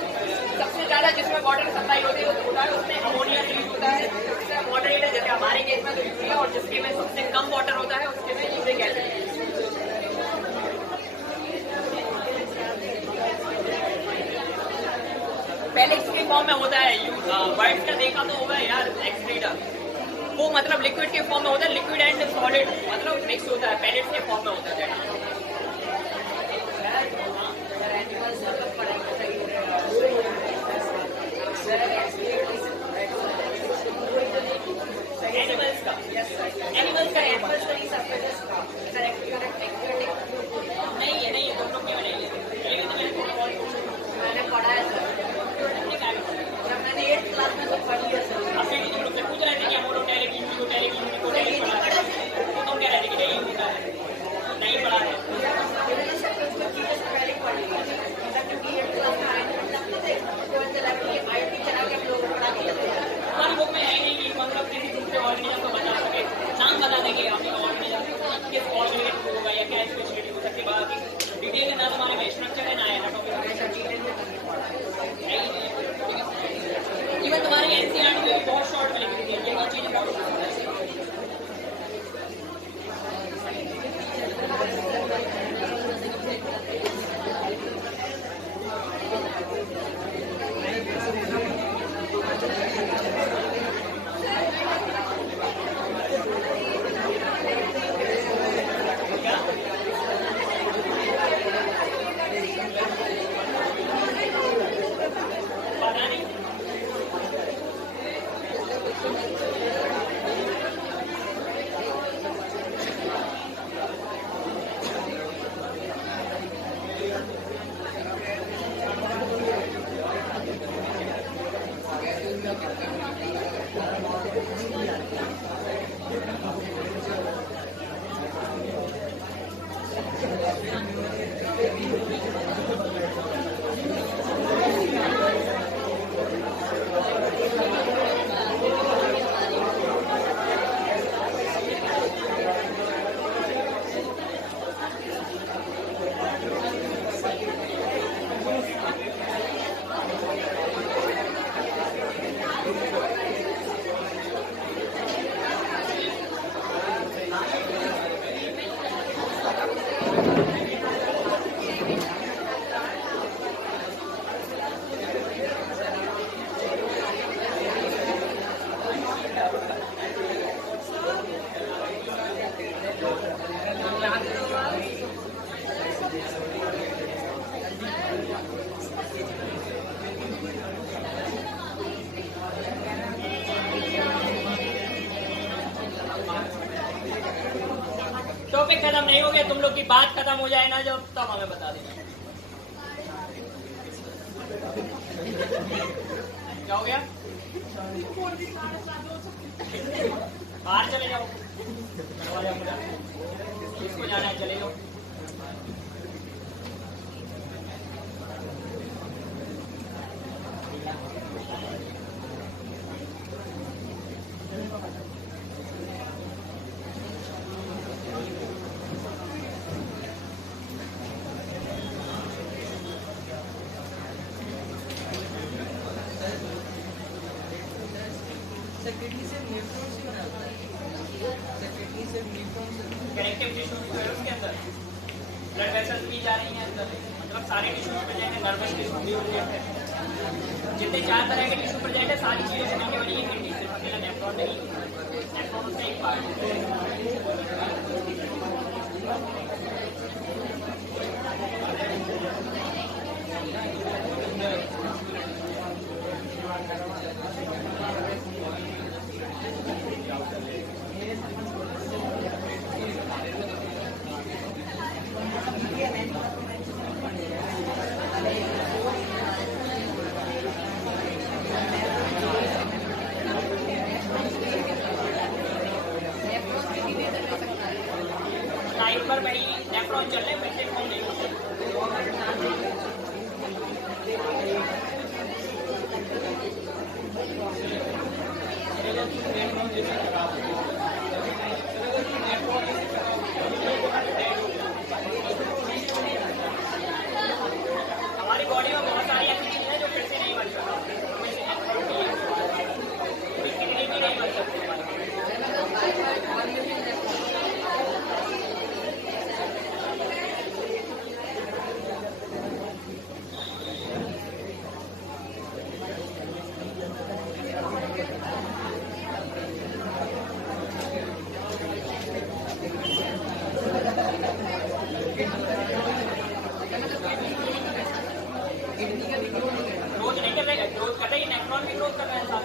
सबसे ज़्यादा जिसमें वाटर सप्लाई होती है होता है उसमें अमोनिया रिलीज होता है, वाटर है। जैसे हमारे केस में तो यूरिया, और जिसके में सबसे कम वाटर होता है उसके में यूरिक एसिड। पहले इसके फॉर्म में होता है, वर्ड्स का देखा तो होगा यार, एक्सक्रीटर वो मतलब लिक्विड के फॉर्म में होता है, लिक्विड एंड सॉलिड मतलब मिक्स होता है, पैलेट्स के फॉर्म में होता है। एनिमल्स का नहीं है, नहीं है, तुम लोग क्यों नहीं है? ये तो मैंने पढ़ा है सर, मैंने 8th क्लास में तो पढ़ी है सर। आपसे तुम लोग से पूछ रहे थे कि अमोनोटैरिक, यूनिकोटैरिक, यूनिकोटैरिक पढ़ा है, तो तुम कह रहे थे कि नहीं होता है, नहीं पढ़ा है। पहले पढ़ी क्योंकि 8th क्लास में हमारी बुक में है नहीं कि मतलब किसी दूसरे ऑर्गेनिज्म को बता सके, नाम बता देंगे आपके ऑर्गेनिज्म किस ऑर्गेनिज्म को होगा या क्या स्पेशलिटी हो सकती है। बाकी डिटेल ना हमारे में स्ट्रक्चर है ना है इवन तुम्हारी एनसीईआरटी में भी बहुत शॉर्ट में लिखी है, ये चीज़ें बहुत टॉपिक खत्म नहीं हो गया, तुम लोग की बात खत्म हो जाए ना जब, तब हमें बता देना क्या हो गया। बाहर चले जाओ, किसको जाना है चले जाओ। सर किडनी से न्यूट्रॉन से बना होता है सर किडनी से न्यूट्रॉन से कनेक्टिव टिश्यू जो है उसके अंदर ब्लड वेसल्स भी जा रही हैं अंदर, मतलब सारे टिश्यू प्रेजेंट है, नर्वस टिश्यू भी है, जितने 4 तरह के टिश्यू प्रेजेंट है सारी चीज़ों से मिलने वाली है किडनी, सिर्फ अकेला नेफ्रॉन नहीं, नेफ्रॉन उसका एक पार्ट है। लाइफ पर भाई नेफ्रॉन चल रहे हैं, वैसे कौन नहीं हमारी बॉडी में बहुत सारी ऐसी चीजें हैं जो फिर से नहीं बन सकती, किडनी भी नहीं बन सकती। ग्रोथ नहीं कर रहे, ग्रोथ कर रही है, नेफ्रॉन भी ग्रोथ कर रहा है साथ,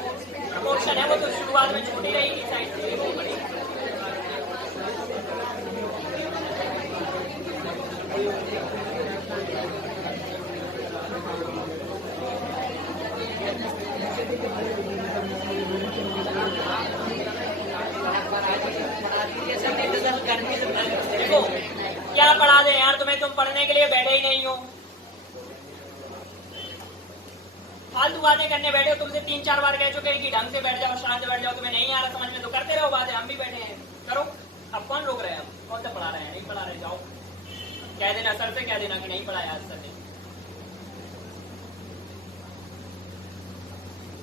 प्रपोर्शन है वो तो शुरुआत में छोटी रहेगी साइड से वो बड़ी। देखो क्या पढ़ा दे यार तुम्हें, तुम पढ़ने के लिए बैठे ही नहीं हो, फालतू बातें करने बैठे हो। तुमसे 3-4 बार कह चुके हैं कि ढंग से बैठ जाओ, शांत से बैठ जाओ, तुम्हें नहीं आ रहा समझ में तो करते रहो बातें, हम भी बैठे हैं, करो। अब कौन रोक रहे हैं, अब कौन सा पढ़ा रहे हैं, नहीं पढ़ा रहे, जाओ कह देना सर से, कह देना कि नहीं पढ़ाया आज सर ने,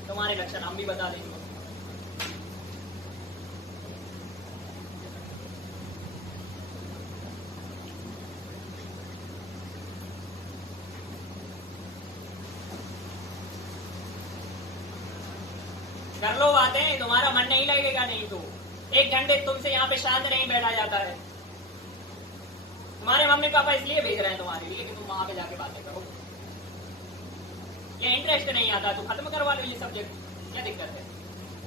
तुम्हारे लक्षण हम भी बता देंगे। कर लो बातें, तुम्हारा मन नहीं लगेगा नहीं तो 1 घंटे तुमसे यहाँ पे शांत नहीं बैठा जाता है। तुम्हारे मम्मी पापा इसलिए भेज रहे हैं तुम्हारे लिए कि तुम वहां पे जाके बातें करो। ये इंटरेस्ट नहीं आता तो खत्म करवा लो ये सब्जेक्ट, क्या दिक्कत है,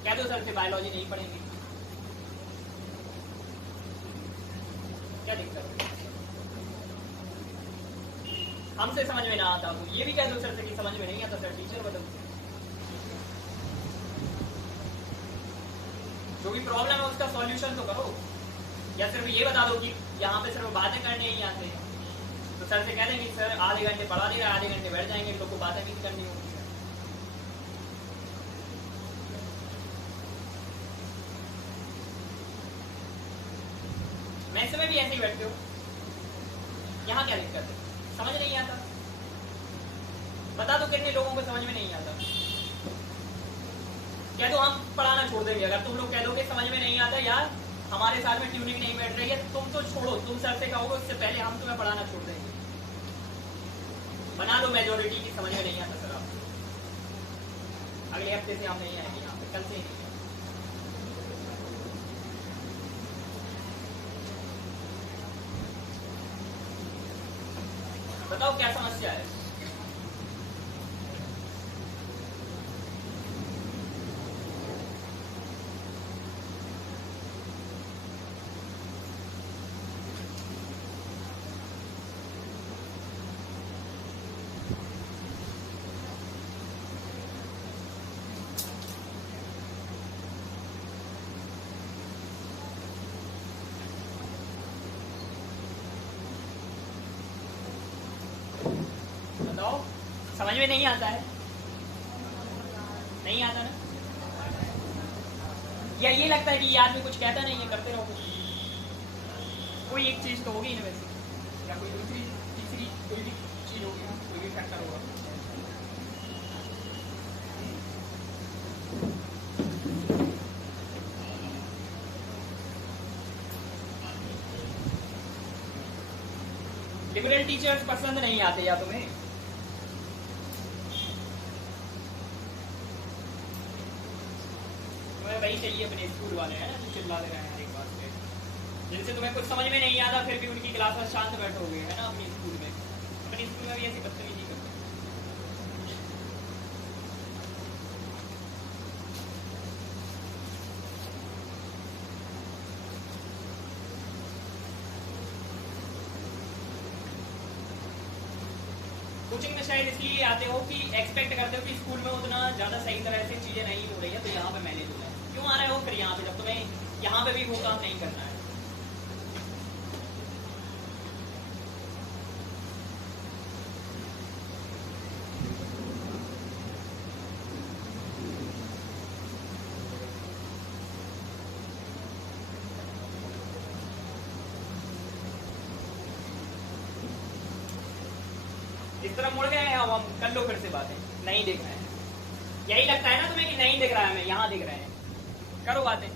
कह दो सर से बायोलॉजी नहीं पढ़ेंगे, क्या दिक्कत है। हमसे समझ में ना आता तो ये भी कह दो सर से कि समझ में नहीं आता सर, टीचर बदल दो। जो भी प्रॉब्लम है उसका सॉल्यूशन तो करो, या सिर्फ ये बता दो कि यहाँ पे सिर्फ बातें करने ही आते हैं, तो सर से कह देंगे सर आधे घंटे पढ़ा दे रहा है, आधे घंटे बैठ जाएंगे, इन लोग को बातें भी करनी होगी। मैथ्स में भी ऐसे ही बैठते हो, यहाँ क्या दिक्कत है, समझ नहीं आता, बता दो कितने लोगों को समझ में नहीं आता। क्या तो हम पढ़ाना छोड़ देंगे अगर तुम लोग कह दोगे समझ में नहीं आता यार, हमारे साथ में ट्यूनिंग नहीं बैठ रही है, तुम तो छोड़ो, तुम सर से कहोगे उससे पहले हम तुम्हें पढ़ाना छोड़ देंगे। बना लो मेजोरिटी की समझ में नहीं आता सर, आप अगले हफ्ते से हम नहीं आएंगे यहाँ पे, कल से ही नहीं। बताओ क्या समस्या है। बताओ समझ में नहीं आता है, नहीं आता ना, या ये लगता है कि ये आदमी कुछ कहता नहीं है, करते रहो। कोई एक चीज तो होगी ना वैसे, या कोई दूसरी तीसरी कोई भी चीज होगी, कोई भी फैक्टर होगा। लिबरल टीचर्स पसंद नहीं आते या तुम्हें? तुम्हें वही चाहिए अपने स्कूल वाले, है ना, जो चिल्लाते रहे हर एक बात पे, जिनसे तुम्हें कुछ समझ में नहीं आता फिर भी उनकी क्लास में शांत बैठोगे, है ना? अपनी स्कूल में, अपनी स्कूल में भी ऐसी बदतमीजी करते। कोचिंग में शायद इसलिए आते हो कि एक्सपेक्ट करते हो कि स्कूल में उतना ज्यादा सही तरह से चीजें नहीं हो रही है, तो यहाँ पे मैनेज हो जाए। क्यों आ रहे हो फिर यहाँ पे, जब तुम्हें यहाँ पे भी वो काम नहीं करना है? इस तरह मुड़ गए हैं अब हम, कर लो फिर से बातें। नहीं दिख रहे हैं, यही लगता है ना तुम्हें कि नहीं दिख रहा है, हमें यहाँ दिख रहे हैं। करो बातें,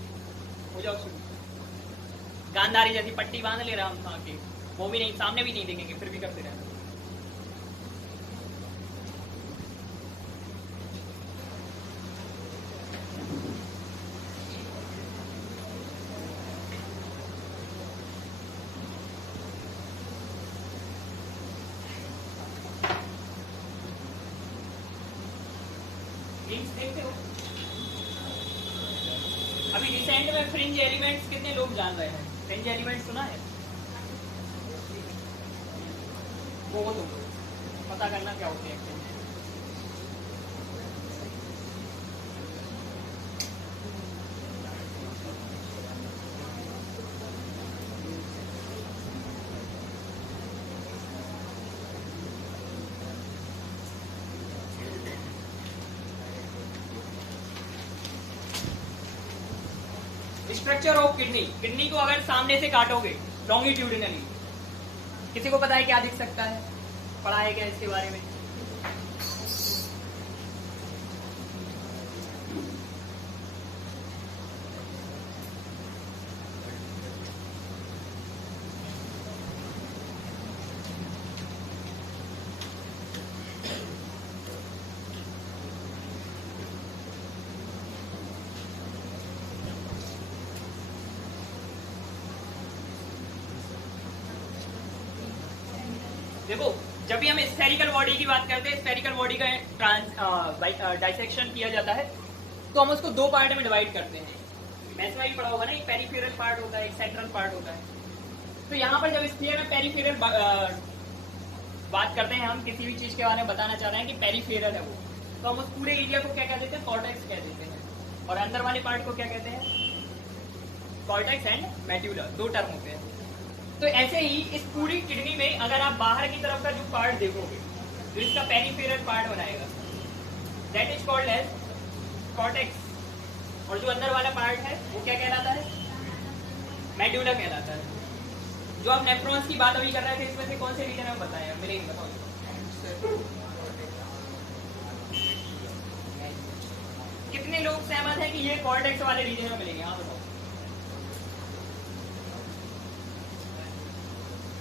हो जाओ शुरू। गांधारी जैसी पट्टी बांध ले रहा हम था कि वो भी नहीं, सामने भी नहीं देखेंगे, फिर भी करते रहना। देखते हो अभी रिसेंट में फ्रिंज एलिमेंट्स कितने लोग जान रहे हैं? फ्रिंज एलिमेंट्स सुना है? वो तुम पता करना क्या होते हैं। स्ट्रक्चर ऑफ किडनी, किडनी को अगर सामने से काटोगे लॉन्गिट्यूडिनली, किसी को पता है क्या दिख सकता है? पढ़ा है क्या इसके बारे में? देखो, जब भी हम स्फेरिकल बॉडी की बात करते हैं, स्फेरिकल बॉडी का डाइसेक्शन किया जाता है, तो हम उसको दो पार्ट में डिवाइड करते हैं। मैथ्स में भी पढ़ा होगा ना, एक पेरिफेरल पार्ट होता है, एक सेंट्रल पार्ट होता है। तो यहाँ पर जब स्फीयर में पेरिफेरल बात करते हैं, हम किसी भी चीज के बारे में बताना चाह रहे हैं कि पेरिफेरल है वो, तो हम उस पूरे एरिया को क्या कह देते हैं? कॉर्टेक्स कह देते हैं। और अंदर वाले पार्ट को क्या कहते हैं? कॉर्टेक्स एंड मेड्यूला, दो टर्म होते हैं। तो ऐसे ही इस पूरी किडनी में अगर आप बाहर की तरफ का जो पार्ट देखोगे, जो इसका पेरिफेरल पार्ट बनाएगा, that is called as cortex. और जो अंदर वाला पार्ट है वो क्या कहलाता है? मेड्यूला कहलाता है। जो आप नेफ्रॉन्स की बात अभी कर रहे थे, इसमें से कौन से रीजन में बताया मिलेंगे? बताओ कितने लोग सहमत हैं कि ये कॉर्टेक्स वाले रीजन में मिलेंगे? हाँ बताओ।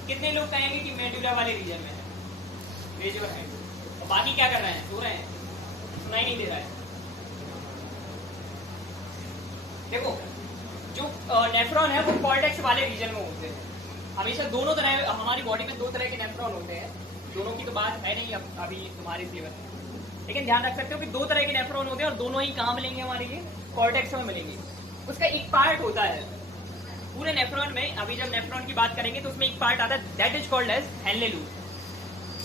कितने लोग कहेंगे कि मेडुला वाले रीजन में है? Raise your hand. और बाकी क्या कर रहे हैं? सो रहे हैं, सुनाई नहीं दे रहा है। देखो, जो नेफ्रॉन है वो कॉर्टेक्स वाले रीजन में होते हैं। हमेशा दोनों तरह, हमारी बॉडी में दो तरह के नेफ्रॉन होते हैं। दोनों की तो बात है नहीं अभी तुम्हारे सिलेबस में, लेकिन ध्यान रख सकते हो कि दो तरह के नेफ्रॉन होते हैं और दोनों ही कहाँ मिलेंगे? हमारे लिए कॉर्टेक्स में मिलेंगे। उसका एक पार्ट होता है पूरे नेफ्रॉन में। अभी जब नेफ्रॉन की बात करेंगे तो उसमें एक पार्ट आता है, that is called as Henle loop.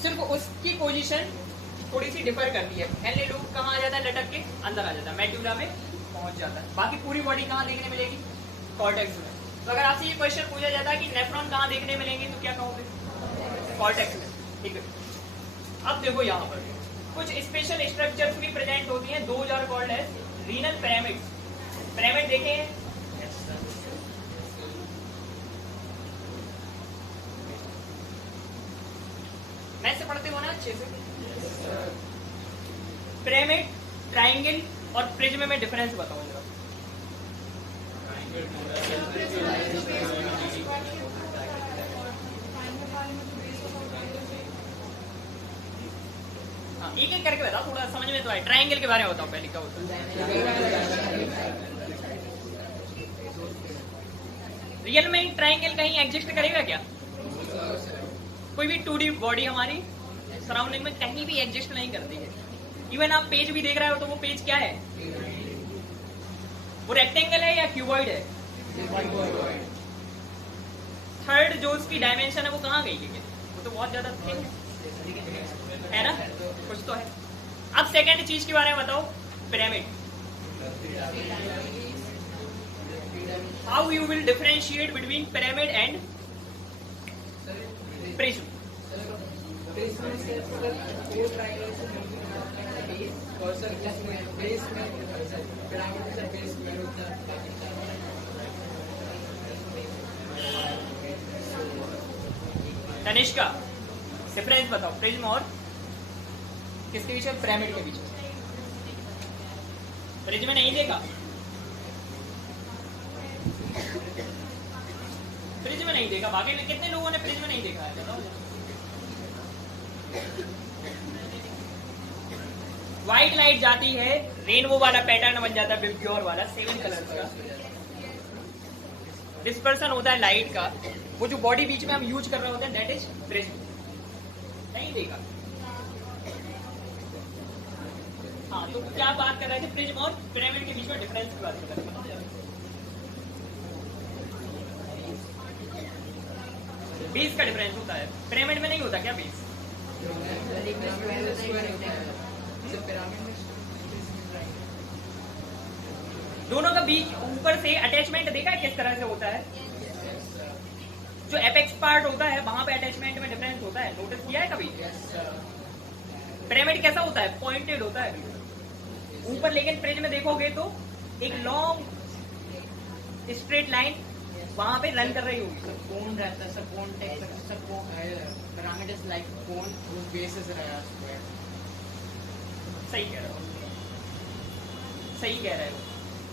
सिर्फ उसकी पोजीशन थोड़ी सी डिफर करती है। हेनले लूप कहाँ आ जाता है? लटक के अंदर आ जाता है, मेडुला में पहुंच जाता है। बाकी पूरी बॉडी कहाँ देखने मिलेगी? कॉर्टेक्स में। तो अगर आपसे ये क्वेश्चन पूछा जाता है कि नेफ्रॉन कहाँ देखने मिलेंगे, तो क्या कहोगे? कॉर्टेक्स में। ठीक है, अब देखो यहाँ पर कुछ स्पेशल स्ट्रक्चर्स भी प्रेजेंट होती हैं, those are called as renal pyramids. Pyramid देखे हैं? मैथ से पढ़ते हो ना अच्छे से? पिरामिड, ट्राइंगल और प्रिज्म में डिफरेंस बताओ जरा। एक एक करके बताओ, थोड़ा समझ में तो आए। ट्रायंगल के बारे में बताओ पहले क्या होता है। रियल में ट्रायंगल कहीं एग्जिस्ट करेगा क्या? कोई भी 2D बॉडी हमारी सराउंडिंग में कहीं भी एग्जिस्ट नहीं करती है। इवन आप पेज भी देख रहे हो तो वो पेज क्या है? वो रेक्टेंगल है या क्यूबॉइड है? थर्ड जो उसकी डायमेंशन है वो कहाँ गई है? वो तो बहुत ज्यादा थिन है ना, कुछ तो है। अब सेकंड चीज के बारे में बताओ, pyramid. How you will differentiate between pyramid and prism? Tanishka, difference बताओ प्रिज्म और किसके बीच में? पिरामिड के बीच में। प्रिज्म में नहीं देखा? प्रिज्म में नहीं देखा, बाकी में कितने लोगों ने प्रिज्म नहीं देखा है बताओ। व्हाइट लाइट जाती है, रेनबो वाला पैटर्न बन जाता है, प्योर वाला 7 कलर का डिस्पर्सन होता है लाइट का। वो जो बॉडी बीच में हम यूज कर रहे होते हैं दैट इज प्रिज्म। नहीं देखा? हाँ, तो क्या बात कर रहे थे? प्रिज्म और पिरामिड के बीच में डिफरेंस की बात कर रहे थे। बेस का डिफरेंस होता है, पिरामिड में नहीं होता क्या बेस? दोनों का बीच ऊपर से अटैचमेंट देखा है किस तरह से होता है? जो एपेक्स पार्ट होता है वहां पे अटैचमेंट में डिफरेंस होता है, नोटिस किया है कभी? पिरामिड कैसा होता है? पॉइंटेड होता है ऊपर, लेकिन प्रिज्म में देखोगे तो एक लॉन्ग स्ट्रेट लाइन वहां पे रन कर रही होगी। कोन रहता है, cone type pyramid is like cone whose base is square। सही कह रहे हो, सही कह रहे हो,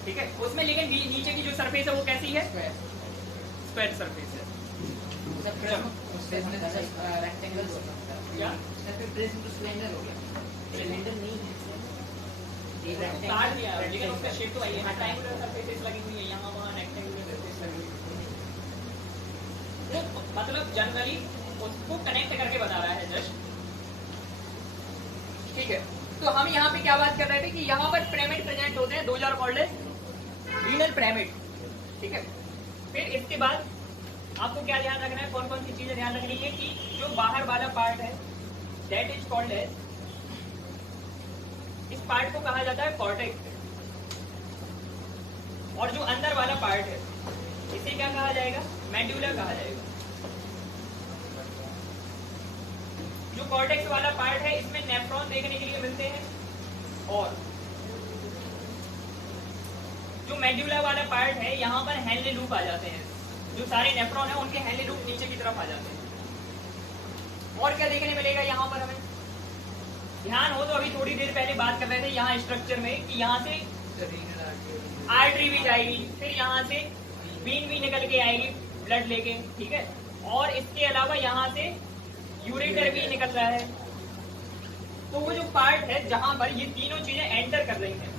ठीक है। उसमें लेकिन नीचे की जो सरफेस है वो कैसी है? स्क्वायर सरफेस है। रेक्टेंगल क्या? प्रिज्म तो सिलेंडर हो गया, सिलेंडर नहीं है, काट दिया लेकिन उसका शेप तो वही है। ट्रायंगुलर सरफेसेस लगी हुई है यहाँ वहाँ, रेक्टेंगुलर सरफेस लगी हुई है। वो मतलब जनरली उसको कनेक्ट करके बता रहा है जस्ट, ठीक है। तो हम यहाँ पे क्या बात कर रहे थे कि यहाँ पर पिरामिड प्रेजेंट होते हैं, 2000 कॉल्ड रीनल पिरामिड, ठीक है। फिर इसके बाद आपको क्या ध्यान रखना है, कौन कौन सी चीजें ध्यान रखनी है कि जो बाहर वाला पार्ट है दैट इज कॉल्ड एज, इस पार्ट को कहा जाता है कॉर्टेक्स, और जो अंदर वाला पार्ट है इसे क्या कहा जाएगा? मेडुला कहा जाएगा। जो कॉर्टेक्स वाला पार्ट है इसमें नेफ्रॉन देखने के लिए मिलते हैं, और जो मेडुला वाला पार्ट है यहाँ पर हेनले लूप आ जाते हैं। जो सारे नेफ्रॉन है उनके हेनले लूप नीचे की तरफ आ जाते हैं। और क्या देखने मिलेगा यहाँ पर हमें? ध्यान हो तो अभी थोड़ी देर पहले बात कर रहे थे यहाँ स्ट्रक्चर में कि यहाँ से आर्टरी भी जाएगी, फिर यहाँ से वीन भी निकल के आएगी ब्लड लेके, ठीक है। और इसके अलावा यहाँ से यूरेटर भी निकल रहा है। तो वो जो पार्ट है जहां पर ये तीनों चीजें एंटर कर रही हैं,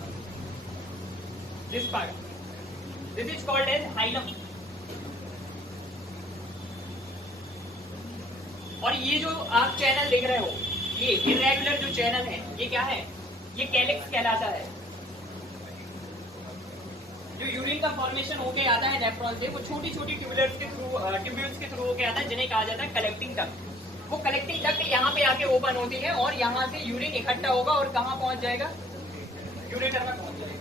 this part, this is called as hilum. और ये जो आप चैनल देख रहे हो, ये इरेगुलर जो चैनल है ये क्या है? ये कैलिक्स कहलाता है। जो यूरिन का फॉर्मेशन होके आता है नेफ्रॉन से, वो छोटी छोटी ट्यूब्यूल्स के थ्रू होके आता है, जिन्हें कहा जाता है कलेक्टिंग डक्ट। वो कलेक्टिंग डक्ट यहाँ पे आके ओपन होती है और यहाँ से यूरिन इकट्ठा होगा और कहाँ पहुंच जाएगा? यूरेटर में पहुंच जाएगा।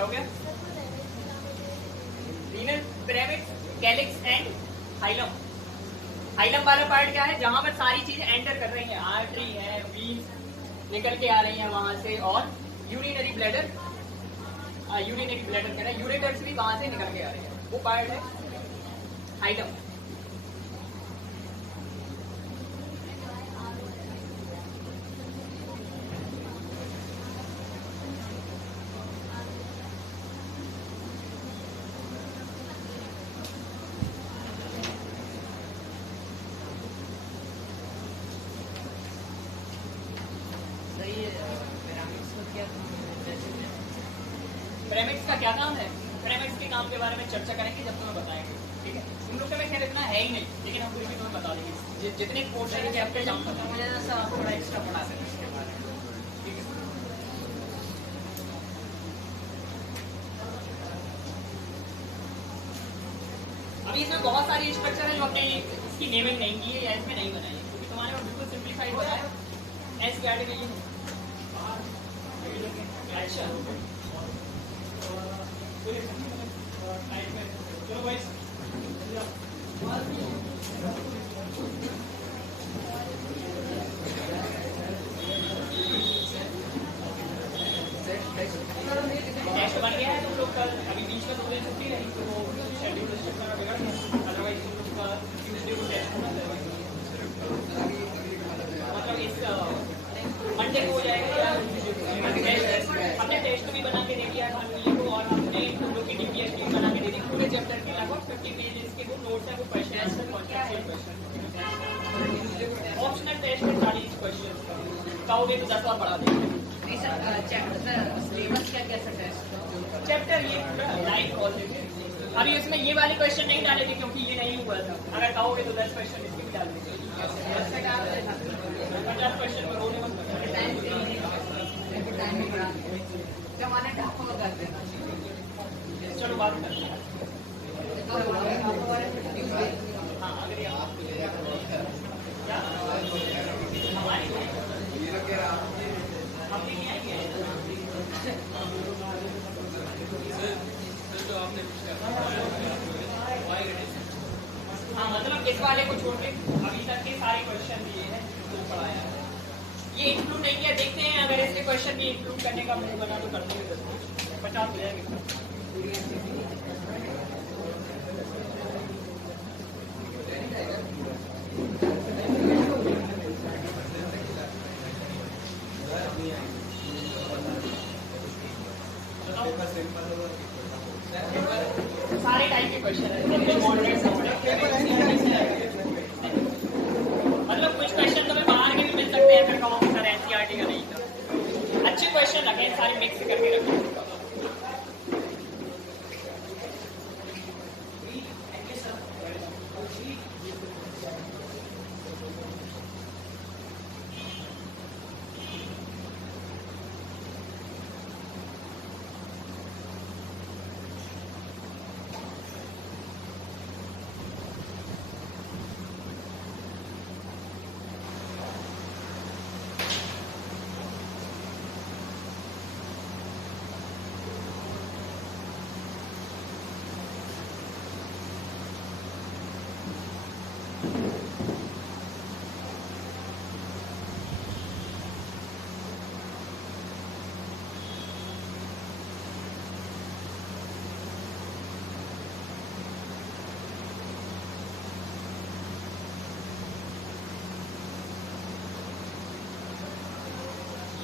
क्या हो गया? Renal pyramid, calyx and hilum. Hilum वाला पार्ट क्या है? जहां पर सारी चीजें एंटर कर रही हैं, आर्टरी है, वीन्स निकल के आ रही हैं वहां से, और यूरिनरी ब्लैडर, यूरिनरी ब्लैडर कह रहा है, यूरेटर्स भी वहां से निकल के आ रही है, वो पार्ट है हाइलम। पिरामिड्स का क्या काम है? पिरामिड्स के काम के बारे में चर्चा करेंगे जब तुम्हें बताएंगे, ठीक है? तुम लोग का मैं खैर इतना है ही नहीं, लेकिन हम फिर भी तुम्हें बता देंगे जितने पोर्शन के चैप्टर हम पता मुझे ऐसा थोड़ा एक्स्ट्रा पढ़ा सकते हैं इसके बारे में, ठीक है? अभी इसमें बहुत सारी स्ट्रक्चर है जो अपने इसकी नेमिंग नहीं की है या इसमें नहीं बनाई है, क्योंकि तुम्हारे में बिल्कुल सिंप्लीफाइड होता है एस कैटेगरी। अच्छा चलो भाई, टेस्ट बन गया है तुम लोग का? अभी बीच में 2 दिन छुट्टी रही तो वो शेड्यूल स्ट्रक्चर बिगड़ गया, अदरवाइज तुम लोग का ट्यूसडे को टेस्ट होना चाहिए, मतलब इस मंडे को हो जाएगा या हमने टेस्ट भी बना के दे दिया है भानुली को, और हमने हम लोग की डीपीएस भी बना के दे दी पूरे चैप्टर के लगभग 50 पेजेस के वो नोट्स है, वो क्वेश्चन ऑप्शनल टेस्ट में 40 क्वेश्चन कहोगे तो 10 और बढ़ा देंगे। नहीं सर, चैप्टर सिलेबस क्या कैसा टेस्ट? चैप्टर ये पूरा लाइफ पॉजिटिव, अभी इसमें ये वाले क्वेश्चन नहीं डालेंगे क्योंकि ये नहीं हुआ था, अगर कहोगे तो 10 क्वेश्चन इसके भी डाल देंगे, 50 क्वेश्चन पर होने वाला टाइम भी बढ़ा जमाने का आपको कर देना। चलो बात करते हैं। हाँ अगर आप क्या हमारी हमने क्या किया है? हाँ मतलब इस वाले को छोड़ के अभी तक के सारे क्वेश्चन दिए हैं जो पढ़ाया है, ये इंक्लूड नहीं किया। देखते हैं अगर इसके क्वेश्चन भी इंक्लूड करने का मूड बना तो करते हैं, 50 हो जाएगा। सारे टाइप के क्वेश्चन है, मतलब कुछ क्वेश्चन तुम्हें बाहर के भी मिल सकते हैं, अगर कहो सर एनसीईआरटी का नहीं था, अच्छे क्वेश्चन रखे सारे मिक्स करके रखे।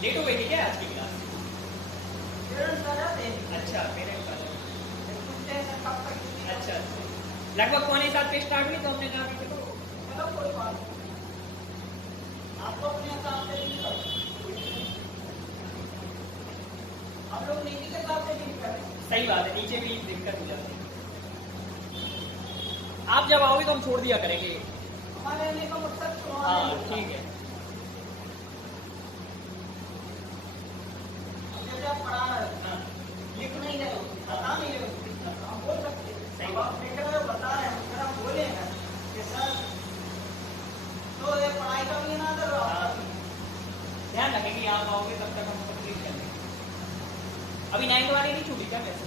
लेट हो गई थी क्या आज की क्लास? अच्छा अच्छा लगभग 6:45 पे स्टार्ट हुई तो हमने कहा कि आपको अपने हिसाब से नहीं करो, आप लोग नीचे के हिसाब से नहीं करें। सही बात है, नीचे भी दिक्कत हो जाती है। आप जब आओगे तो हम छोड़ दिया करेंगे। हमारे लिए तो मकसद हाँ ठीक है। पढ़ा रहे लिख नहीं रहे, बता नहीं रहे, हम बोल सकते हैं। सही बात लिख रहे हो, बता रहे हैं, अगर हम बोले हैं कि सर तो ये पढ़ाई का भी ना कर रहा, ध्यान रखेंगे आप आओगे तब तक हम कंप्लीट कर लेंगे। अभी 9 वाली नहीं छूटी क्या वैसे?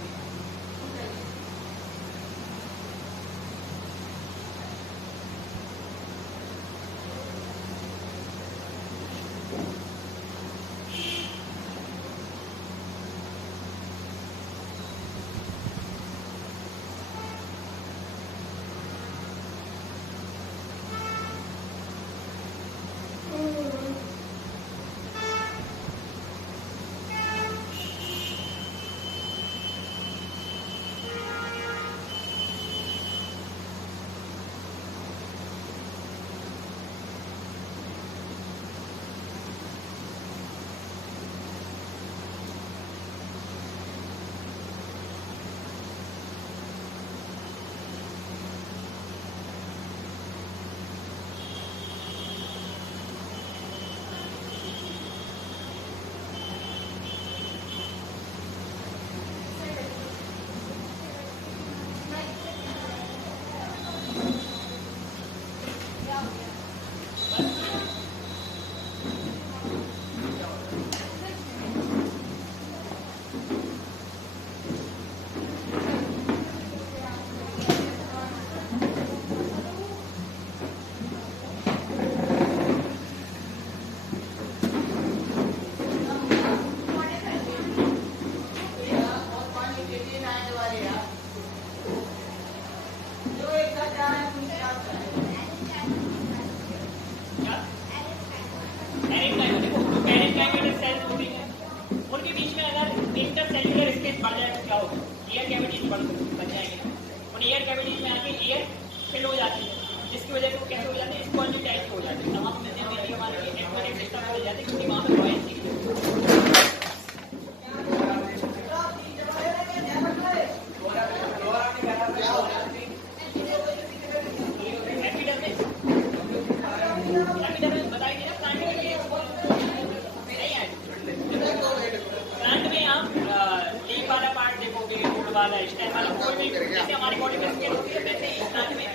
जिसकी वजह से वो कैसे हो जाते हैं, स्पॉन्जी टाइप हो जाते हैं। तमाम चीजें हमारे एक्वाटिक सिस्टम हो जाते हैं क्योंकि वहाँ पर buoyancy हमारी बॉडी में स्किन होती है, वैसे ही प्लांट में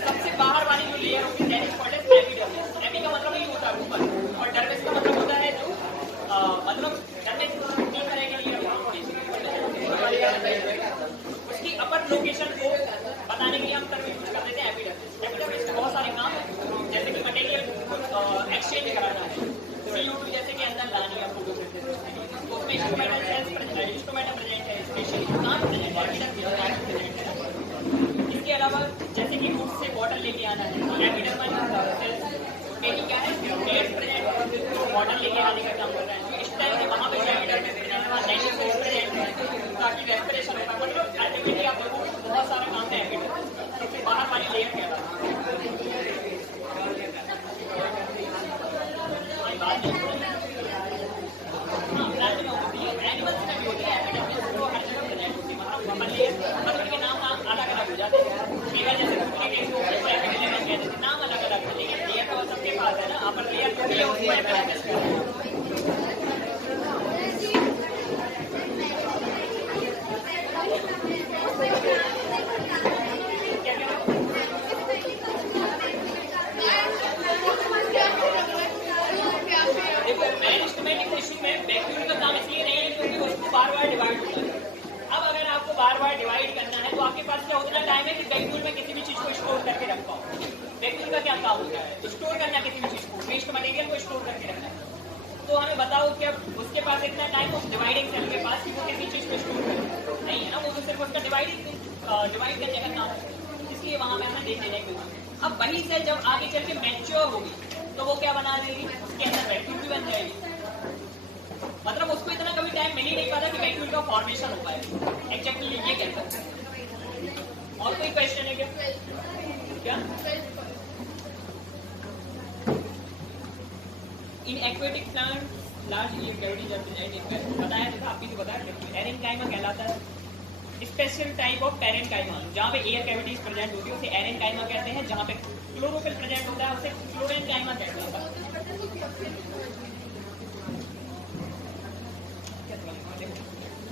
सबसे बाहर वाली जो लेयर होती है एपिडर्मिस। एपी का मतलब ही होता है ऊपर, और डर्मिस का मतलब होता है जो मतलब डर्मिस की तरह के लिए उसकी अपर लोकेशन को बताने के लिए हम टर्म यूज कर देते हैं एपिडर्मिस। एपिडर्मिस के बहुत सारे काम है, जैसे कि मटेरियल एक्सचेंज कराना है, CO2 जैसे कि अंदर लानी है फोटोसिंथेसिस, तो उसमें स्टोमेटा प्रेजेंट है, स्पेशली प्लांट प्रेजेंट है, एपिडर्मिस प्रेजेंट है। इसके अलावा जैसे कि रूट से वाटर लेके आना है, एपिडर्मल सेल्स क्या है, एयर प्रेजेंट वाटर लेके आने का काम कर रहा है। तो इस टाइम पे वहाँ पे एपिडर्मिस प्रेजेंट है, नाइट्रोजन प्रेजेंट है ताकि रेस्पिरेशन हो पाए। मतलब अल्टीमेटली आप देखो बहुत सारा काम है एपिडर्मिस। सबसे बाहर वाली लेयर क्या है, एनिमल्स में भी होती है एपिडर्मिस, तो हर जगह प्रेजेंट होती है। मतलब के नाम अलग अलग हो जाते हैं, मेरा जैसे नाम अलग अलग है, लेकिन लेयर का सबके पास है ना, अपर लेयर जो है उसको एपिडर्मिस कहते हैं। बार-बार डिवाइड करना है तो आपके पास क्या उतना टाइम है कि वैक्यूल में किसी भी चीज को स्टोर करके रख पाओ। वैक्यूल का क्या काम होता है, स्टोर करना किसी भी चीज को, वेस्ट मटेरियल को स्टोर करके रखना है। तो हमें बताओ कि अब उसके पास इतना टाइम हो डिवाइडिंग सेल के पास कि वो किसी चीज को स्टोर करे नहीं है ना, वो तो सिर्फ उसका डिवाइड करने का काम है, इसलिए वहां पे हमें देख लेने को। अब वही सेल जब आगे चल के मैच्योर होगी तो वो क्या बना देगी, उसके अंदर वैक्यूल भी बन जाएगी। मतलब उसको इतना कभी टाइम मिल ही नहीं पाता कि वैक्यूल का फॉर्मेशन हो पाए। एक्जेक्टली ये कह सकते हैं। और कोई क्वेश्चन है क्या? In aquatic plant large air cavities are present. बताया था आपकी, तो बताया एरेनकाइमा कहलाता है, स्पेशल टाइप ऑफ पैरेनकाइमा। जहाँ पे एयर कैविटीज प्रेजेंट होती है उसे एरेनकाइमा कहते हैं, जहाँ पे क्लोरोफिल प्रेजेंट होता है उसे फ्लोरेनकाइमा कहते हैं।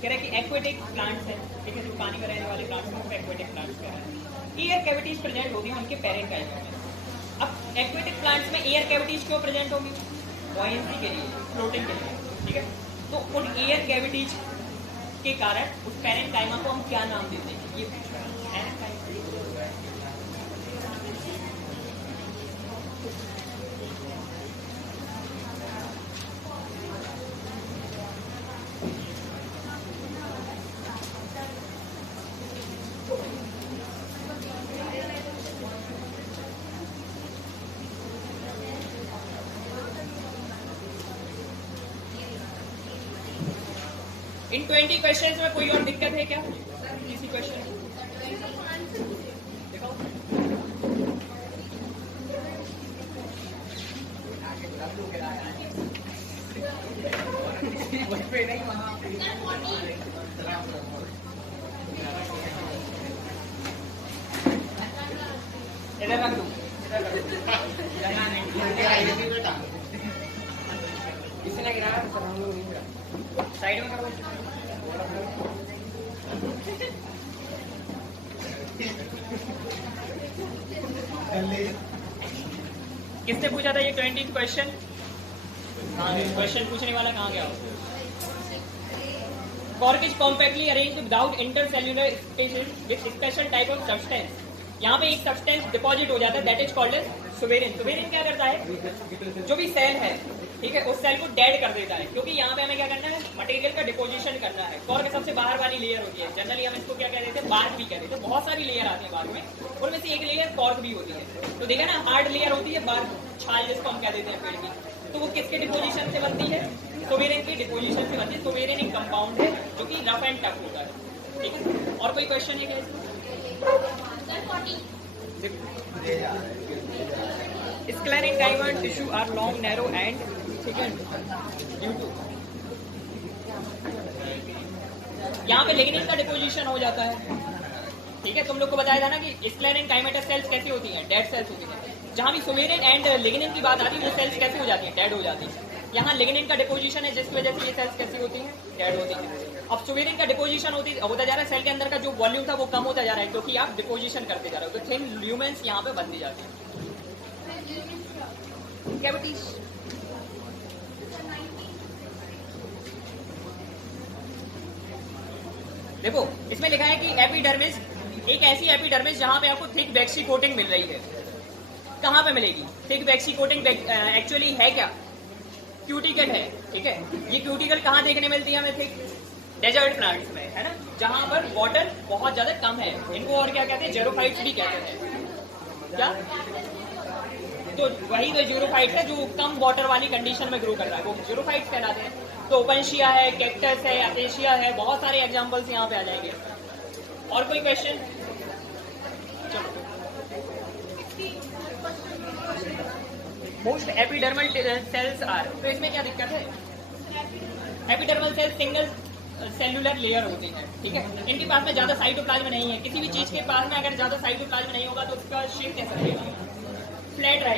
कह रहा है कि एक्वेटिक प्लांट्स हैं, ठीक है, जो पानी में रहने वाले प्लांट्स हैं, एक्वेटिक प्लांट्स कह रहे हैं। एयर कैविटीज प्रेजेंट होती हैं उनके पैरेनकाइमा में। अब एक्वेटिक प्लांट्स में एयर कैविटीज क्यों प्रेजेंट होगी, बॉयंसी के लिए, फ्लोटिंग के लिए, ठीक है। कैविटीज के कारण उस पैरेन्काइमा को हम क्या नाम देते हैं? ये इन 20 क्वेश्चंस में कोई और दिक्कत है क्या? किसी क्वेश्चन देखो इधर रख दूं, किसी ने गिराया तो हम लोग नहीं गिरा, साइड में करो। किसने पूछा था ये 20 क्वेश्चन? क्वेश्चन पूछने वाला कहाँ गया? Cork is compactly arranged without intercellular spaces with special type of substance. यहाँ पे एक सब्सटेंस डिपॉजिट हो जाता है, दैट इज कॉल्ड एज सुवेरिन। सुवेरिन क्या करता है? जो भी सेल है, ठीक है, उस सेल को डेड कर देता है, क्योंकि यहाँ पे हमें क्या करना है? मटेरियल का डिपोजिशन करना है। कॉर्क सबसे बाहर वाली लेयर होती है, जनरली हम इसको क्या कहते हैं? बार्क भी कहते हैं। बहुत सारी लेयर आती है बार्क में, उनमें से एक लेयर कॉर्क भी होती है। तो देखा ना, हार्ड लेयर होती है बार्क, छाल जिसको हम कह देते हैं पेड़ की, तो वो किसके डिपोजिशन से बनती है? सुवेरिन के डिपोजिशन से बनती है। सुवेरिन एक कंपाउंड है जो कि रफ एंड टफ होता है, ठीक है। और कोई क्वेश्चन है क्या? Sclerenchyma tissue are long, narrow and thickened due to, यहाँ पे लिग्निन का डिपोजिशन हो जाता है, ठीक है। तुम लोग को बताया था ना कि स्क्लेरेंकाइमा सेल्स कैसी होती हैं? डेड सेल्स होती हैं। जहाँ भी सुवेरिन एंड लिग्निन की बात आती है, वो सेल्स कैसी हो जाती हैं? डेड हो जाती है। यहाँ लिग्निन का डिपोजिशन है, जिसकी वजह से ये सेल्स कैसी होती हैं? डेड होती हैं। अब सुवेरिन का डिपोजिशन होता जा रहा है, सेल के अंदर का जो वॉल्यूम था वो कम होता जा रहा है, क्योंकि आप डिपोजिशन करते जा रहे हो, तो थिन ल्यूमेंस यहाँ पे बनती जाती है। कैविटीज देखो, इसमें लिखा है कि एपिडर्मिस, एक ऐसी एपिडर्मिस जहां पे आपको थिक वैक्सी कोटिंग मिल रही है। कहां पे मिलेगी थिक वैक्सी कोटिंग? एक्चुअली है क्या? क्यूटिकल है, ठीक है। ये क्यूटिकल कहां देखने मिलती है हमें? थिक डेजर्ट प्लांट्स में, है ना, जहां पर वाटर बहुत ज्यादा कम है। इनको और क्या कहते हैं? जेरोफाइट्स भी कहते हैं। क्या? तो वही तो जीरोफाइट है जो कम वाटर वाली कंडीशन में ग्रो कर रहा है, वो जीरोफाइट्स कहलाते हैं। तो ओपनशिया है, कैक्टस है, अकेशिया है, बहुत सारे एग्जांपल्स यहाँ पे आ जाएंगे। और कोई क्वेश्चन? चलो, मोस्ट एपिडर्मल सेल्स आर, तो इसमें क्या दिक्कत है? Epidermal cells single cellular layer होती है, ठीक है। इनके पास में ज्यादा साइटोप्लाज्म नहीं है। किसी भी चीज के पास में अगर ज्यादा साइटोप्लाज्म नहीं होगा तो उसका शेप कैसा रहेगा? फ्लैट रहेगा।